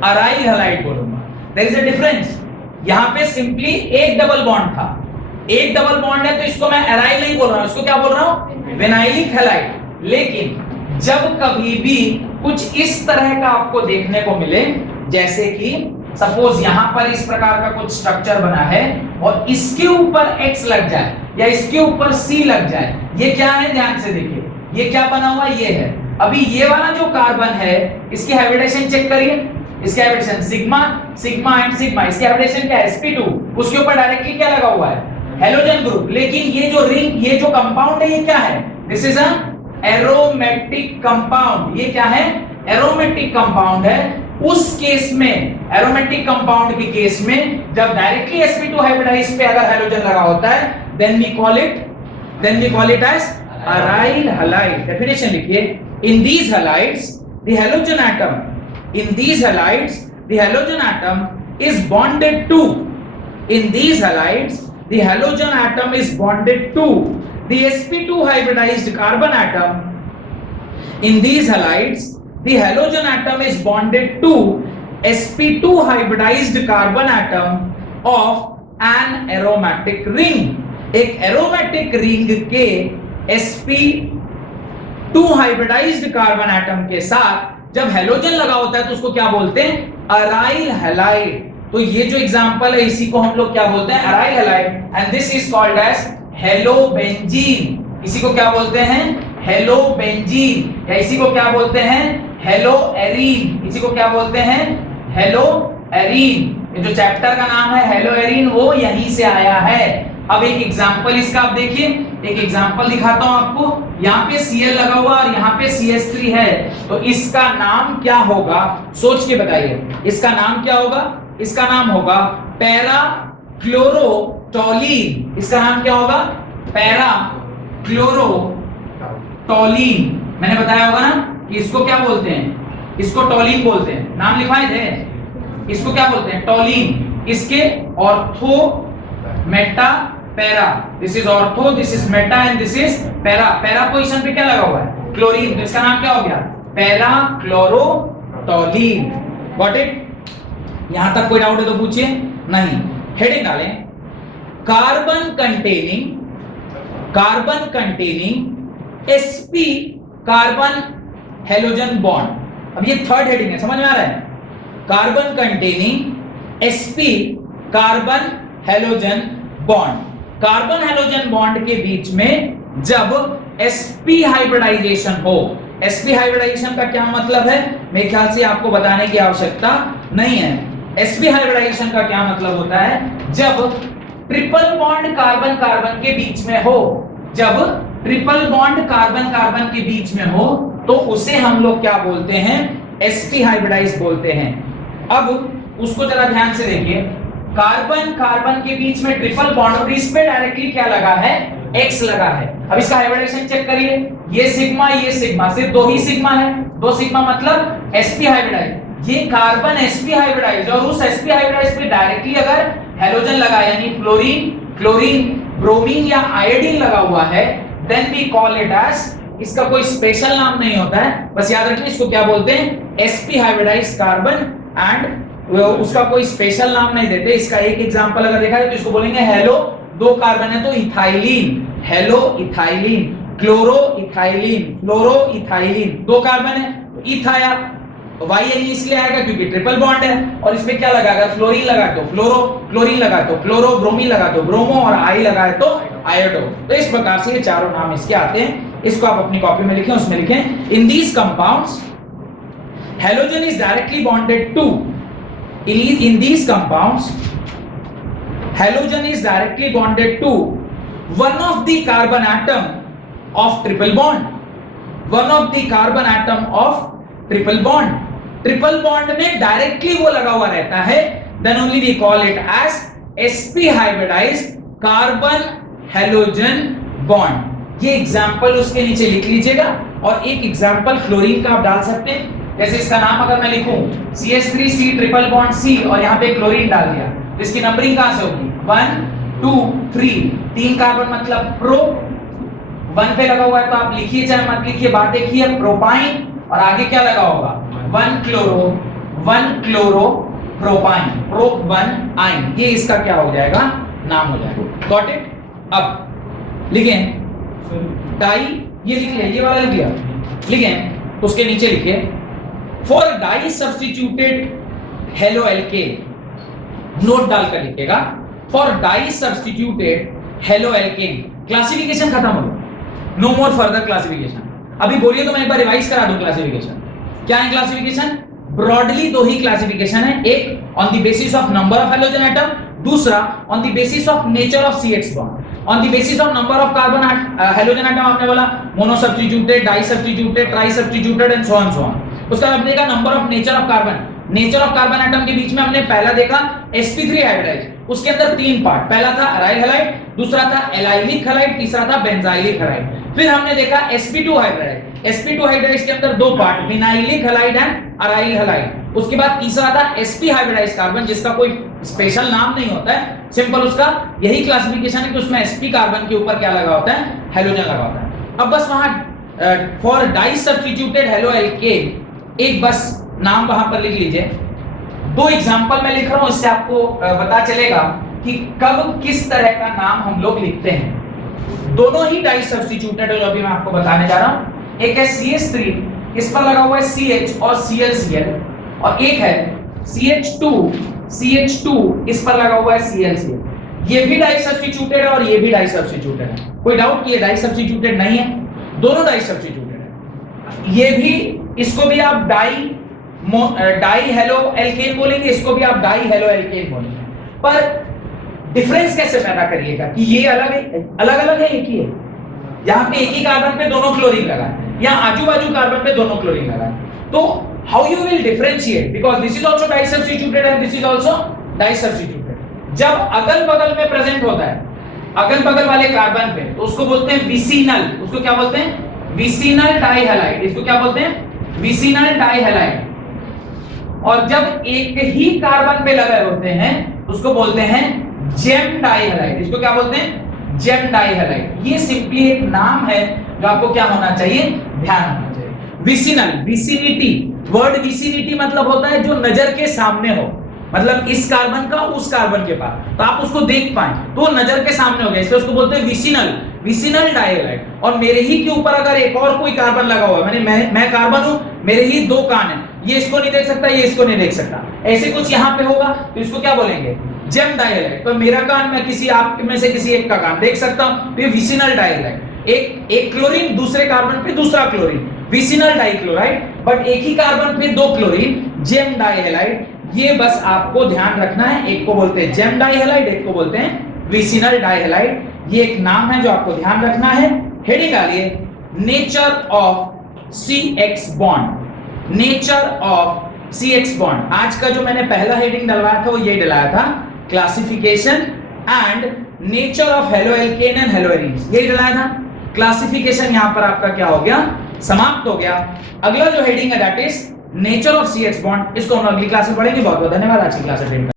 अराइल हैलाइड बोलूंगा। देयर इज अ डिफरेंस, यहां पे सिंपली एक डबल बॉन्ड था, एक डबल बॉन्ड है तो इसको मैं अराइल नहीं बोल रहा हूं, इसको क्या बोल रहा हूं, विनाइलिक हैलाइड। लेकिन जब कभी भी कुछ इस तरह का आपको देखने को मिले, जैसे कि सपोज यहां पर इस प्रकार का कुछ स्ट्रक्चर बना है और इसके ऊपर X लग जाए या इसके ऊपर C लग जाए, ये क्या है, ध्यान से देखिए, ये क्या बना हुआ, ये है। अभी ये वाला जो कार्बन है इसकी हाइब्रिडेशन चेक करिए, इसकी hybridization sigma sigma and sigma, इसकी हाइब्रिडेशन क्या है, sp2, उसके ऊपर डायरेक्टली क्या लगा हुआ है, हेलोजन ग्रुप। लेकिन ये जो रिंग, ये जो कंपाउंड है, ये क्या है, this is a aromatic compound. ये क्या है, एरोमेटिक कंपाउंड है। उस केस में, एरोमेटिक कंपाउंड के केस में, जब डायरेक्टली sp2 हाइब्रिडाइज पे अगर हेलोजन लगा होता है, then we call it as aryl halide. Definition लिखिए, in these halides the halogen atom, in these halides the halogen atom is bonded to, in these halides the halogen atom is bonded to the sp2 hybridized carbon atom, in these halides the halogen atom is bonded to sp2 hybridized carbon atom of an aromatic ring। एक aromatic ring के sp2 hybridized carbon atom के साथ जब हेलोजन लगा होता है तो उसको क्या बोलते हैं, अराइल हैलाइड। तो ये जो एग्जांपल है इसी को हम लोग क्या बोलते हैं, aryl halide, and this is called as halobenzene. इसी को क्या बोलते हैं, हेलोबेंजीन, या इसी को क्या बोलते हैं, हेलोएरीन। इसी को क्या बोलते हैं, हेलोएरीन। ये जो चैप्टर का नाम है हेलोएरीन, वो यहीं से आया है। अब एक एग्जांपल इसका आप देखिए, एक एग्जांपल दिखाता हूं आपको। यहाँ पे Cl लगा हुआ और यहाँ पे CH3 है, तो इसका नाम क्या होगा, सोच के बताइए, इसका नाम क्या होगा, इसका नाम होगा पैरा क्लोरोटोलीन। इसका नाम क्या होगा, पैरा क्लोरोटोलीन। मैंने बताया होगा ना कि इसको क्या बोलते हैं, इसको टोलीन बोलते हैं, नाम लिखवाए थे, इसको क्या बोलते हैं, टोलीन। इसके ortho Meta para, this is ortho, this is Meta and this is para. Para position पे क्या लगा हुआ है, क्लोरीन, तो इसका नाम क्या हो गया, पैरा क्लोरोटोलीन। Got it? यहां तक कोई डाउट है तो पूछिए, नहीं। हेडिंग डालें, carbon containing sp carbon halogen bond. अब ये थर्ड हेडिंग है, समझ में आ रहा है, carbon containing sp carbon halogen bond. Carbon halogen bond के बीच में जब sp हाइब्रिडाइजेशन हो, sp हाइब्रिडाइजेशन का क्या मतलब है, मेरे ख्याल से आपको बताने की आवश्यकता नहीं है। sp हाइब्रिडाइजेशन का क्या मतलब होता है, जब ट्रिपल बॉन्ड कार्बन कार्बन के बीच में हो, जब ट्रिपल बॉन्ड कार्बन कार्बन के बीच में हो तो उसे हम लोग क्या बोलते हैं, sp हाइब्रिडाइज बोलते हैं। अब उसको जरा ध्यान से देखिए, कार्बन कार्बन के बीच में ट्रिपल बॉन्ड और इस पे डायरेक्टली क्या लगा है, X लगा है। अब इसका हाइब्रिडेशन चेक करिए, ये सिग्मा, सिर्फ दो ही सिग्मा है, दो सिग्मा मतलब sp हाइब्रिडाइज। ये कार्बन sp हाइब्रिडाइज और उस sp हाइब्रिडाइज पे डायरेक्टली अगर हेलोजन लगा, यानी क्लोरीन, ब्रोमीन या आयोडीन लगा हुआ है, then we call it as, इसका कोई स्पेशल नाम नहीं होता है, बस याद रखिए इसको क्या बोलते हैं, sp हाइब्रिडाइज कार्बन, एंड उसका कोई स्पेशल नाम नहीं देते। इसका एक एग्जांपल अगर देखा जाए तो इसको बोलेंगे हेलो, दो कार्बन है तो ethylene, hello ethylene, chloro ethylene, दो कार्बन है तो इथाया, YN इसलिए आएगा क्योंकि ट्रिपल बॉन्ड है, और इसमें क्या लगा, अगर फ्लोरीन लगा तो फ्लोरो, क्लोरीन लगा तो क्लोरो, ब्रोमीन लगा तो ब्रोमो, और आई लगा तो आयोडो। तो इस प्रकार से ये चारों नाम इसके आते हैं। इसको आप अपनी कॉपी में लिखें, उसमें लिखें, in these compounds halogen is directly bonded to, in these compounds halogen is directly bonded to one of the carbon atom of triple bond, one of the carbon atom of triple bond, triple bond में directly वो लगा हुआ रहता है, then only we call it as sp hybridized carbon halogen bond. ये एग्जांपल उसके नीचे लिख लीजिएगा और एक एग्जांपल क्लोरीन का आप डाल सकते हैं। जैसे इसका नाम अगर मैं लिखूं CH3C ट्रिपल बॉन्ड C और यहाँ पे क्लोरीन डाल दिया तो इसकी नंबरिंग कहां से होगी 1 2 3, 3 कार्बन मतलब प्रो, 1 पे लगा हुआ है तो आप लिखिए चाहे मत लिखिए, बात एक ही है, प्रोपाइन। और आगे क्या लगा होगा 1 क्लोरो प्रोपाइन, प्रोप 1 आइन। ये इसका क्या हो जाएगा नाम हो जाएगा। Got it. अब लिखें डाई, ये लिख लिया, ये वाला लिख लिया, लिखें उसके नीचे लिखिए for di substituted halo alkane, note डालकर लिखिएगा for di substituted halo alkane. Classification खत्म हो गया, नो मोर फर्दर क्लासिफिकेशन। अभी बोलिए तो मैं एक बार रिवाइज करा दूं क्लासिफिकेशन। क्या है क्लासिफिकेशन? ब्रॉडली दो ही क्लासिफिकेशन है, एक on the basis of number of halogen atom, दूसरा on the basis of nature of CH bond. On the basis of number of carbon halogen atom आपने बोला mono substituted, di substituted, tri substituted and so on so on. उसका हमने देखा number of nature of carbon, nature of carbon atom के बीच में हमने पहला देखा sp3 हाइब्रिडाइज, उसके अंदर 3 पार्ट, पहला था अराइल हैलाइड, दूसरा था एलाइलिक हैलाइड, तीसरा था बेंजाइलिक हैलाइड। फिर हमने देखा sp2 हाइब्रिडाइज, sp2 हाइब्रिडाइज के अंदर 2 part, vinylic halide and aryl halide. उसके बाद तीसरा था sp हाइब्रिडाइज कार्बन जिसका कोई स्पेशल नाम नहीं होता है, सिंपल उसका यही क्लासिफिकेशन है कि उसमें sp कार्बन के ऊपर क्या लगा होता है हेलोजन लगा होता है। अब बस वहां for di substituted halo alkane एक बस नाम वहां पर लिख लीजिए। 2 एग्जांपल मैं लिख रहा हूं, इससे आपको पता चलेगा कि कब किस तरह का नाम हम लोग लिखते हैं। दोनों ही डाई सब्स्टिट्यूटेड है जो अभी मैं आपको बताने जा रहा हूं। एक है CH3, इस पर लगा हुआ है CH और ClCl, और एक है CH2, इस पर लगा हुआ है ClCl। ये भी डाई सब्स्टिट्यूटेड है और ये भी डाई सब्स्टिट्यूटेड है। कोई डाउट कि ये डाई सब्स्टिट्यूटेड नहीं है? दोनों डाई सब्स्टिट्यूटेड है। ये भी, इसको भी आप डाई हेलो एल्केन बोलेंगे, इसको भी आप डाई हेलो एल्केन बोलेंगे। पर डिफरेंस कैसे पैदा करिएगा कि ये अलग है, अलग है, एक ही है। यहां पे एक ही कार्बन पे दोनों क्लोरीन लगा है, यहां आजू बाजू कार्बन पे दोनों क्लोरीन लगा है। तो how you will differentiate, because this is also di substituted and this is also di substituted. जब अगल बगल में प्रेजेंट होता है, अगल बगल वाले कार्बन पे, तो उसको बोलते हैं विसिनल। उसको क्या बोलते हैं? विसिनल डाइहैलाइड। इसको क्या बोलते हैं? विसिनल डाइहैलाइड। और जब एक ही कार्बन पे लगे होते हैं उसको बोलते हैं जेम डाइहैलाइड। इसको क्या बोलते हैं? जेम डाइहैलाइड। ये सिंपली एक नाम है जो आपको क्या होना चाहिए, ध्यान होना चाहिए। विसिनल, विसिनिटी, वर्ड विसिनिटी मतलब होता है जो नजर के सामने हो, मतलब इस कार्बन का उस कार्बन के पास, तो आप उसको देख पाए तो वो नजर के सामने हो गया, इसलिए उसको बोलते हैं विसिनल, विसिनल डाइहैलाइड। और मेरे ही के ऊपर अगर एक और कोई कार्बन लगा हुआ है, मैं कार्बन हूं, मेरे ही 2 कान हैं, ये इसको नहीं देख सकता, ये इसको नहीं देख सकता, ऐसे कुछ यहाँ पे होगा तो इसको क्या बोलेंगे? जेम डाइहैलाइड। तो मेरा कान मैं किसी आप में से किसी एक का कान देख सकता हूं, तो ये विसिनल डाइहैलाइड। एक क्लोरीन दूसरे कार्बन पे दूसरा क्लोरीन, विसिनल डाइक्लोराइड। बट एक ही कार्बन पे 2 क्लोरीन, जेम डाइहैलाइड। ये बस आपको ध्यान रखना है, एक को बोलते हैं जेम डाइहैलाइड, एक को बोलते हैं विसिनल डाइहैलाइड। ये एक नाम है जो आपको ध्यान रखना है। हेडिंग डालिए nature of CX bond, nature of CX bond. आज का जो मैंने पहला हेडिंग डलवाया था वो ये डलाया था, classification and nature of halo alkane and hello arenes, ये डलाया था। क्लासिफिकेशन यहां पर आपका क्या हो गया, समाप्त हो गया। अगला जो हेडिंग है that is nature of CH bond, इसको हम अगली क्लास में पढ़ेंगे। बहुत बहुत धन्यवाद, आज की क्लास अटेंड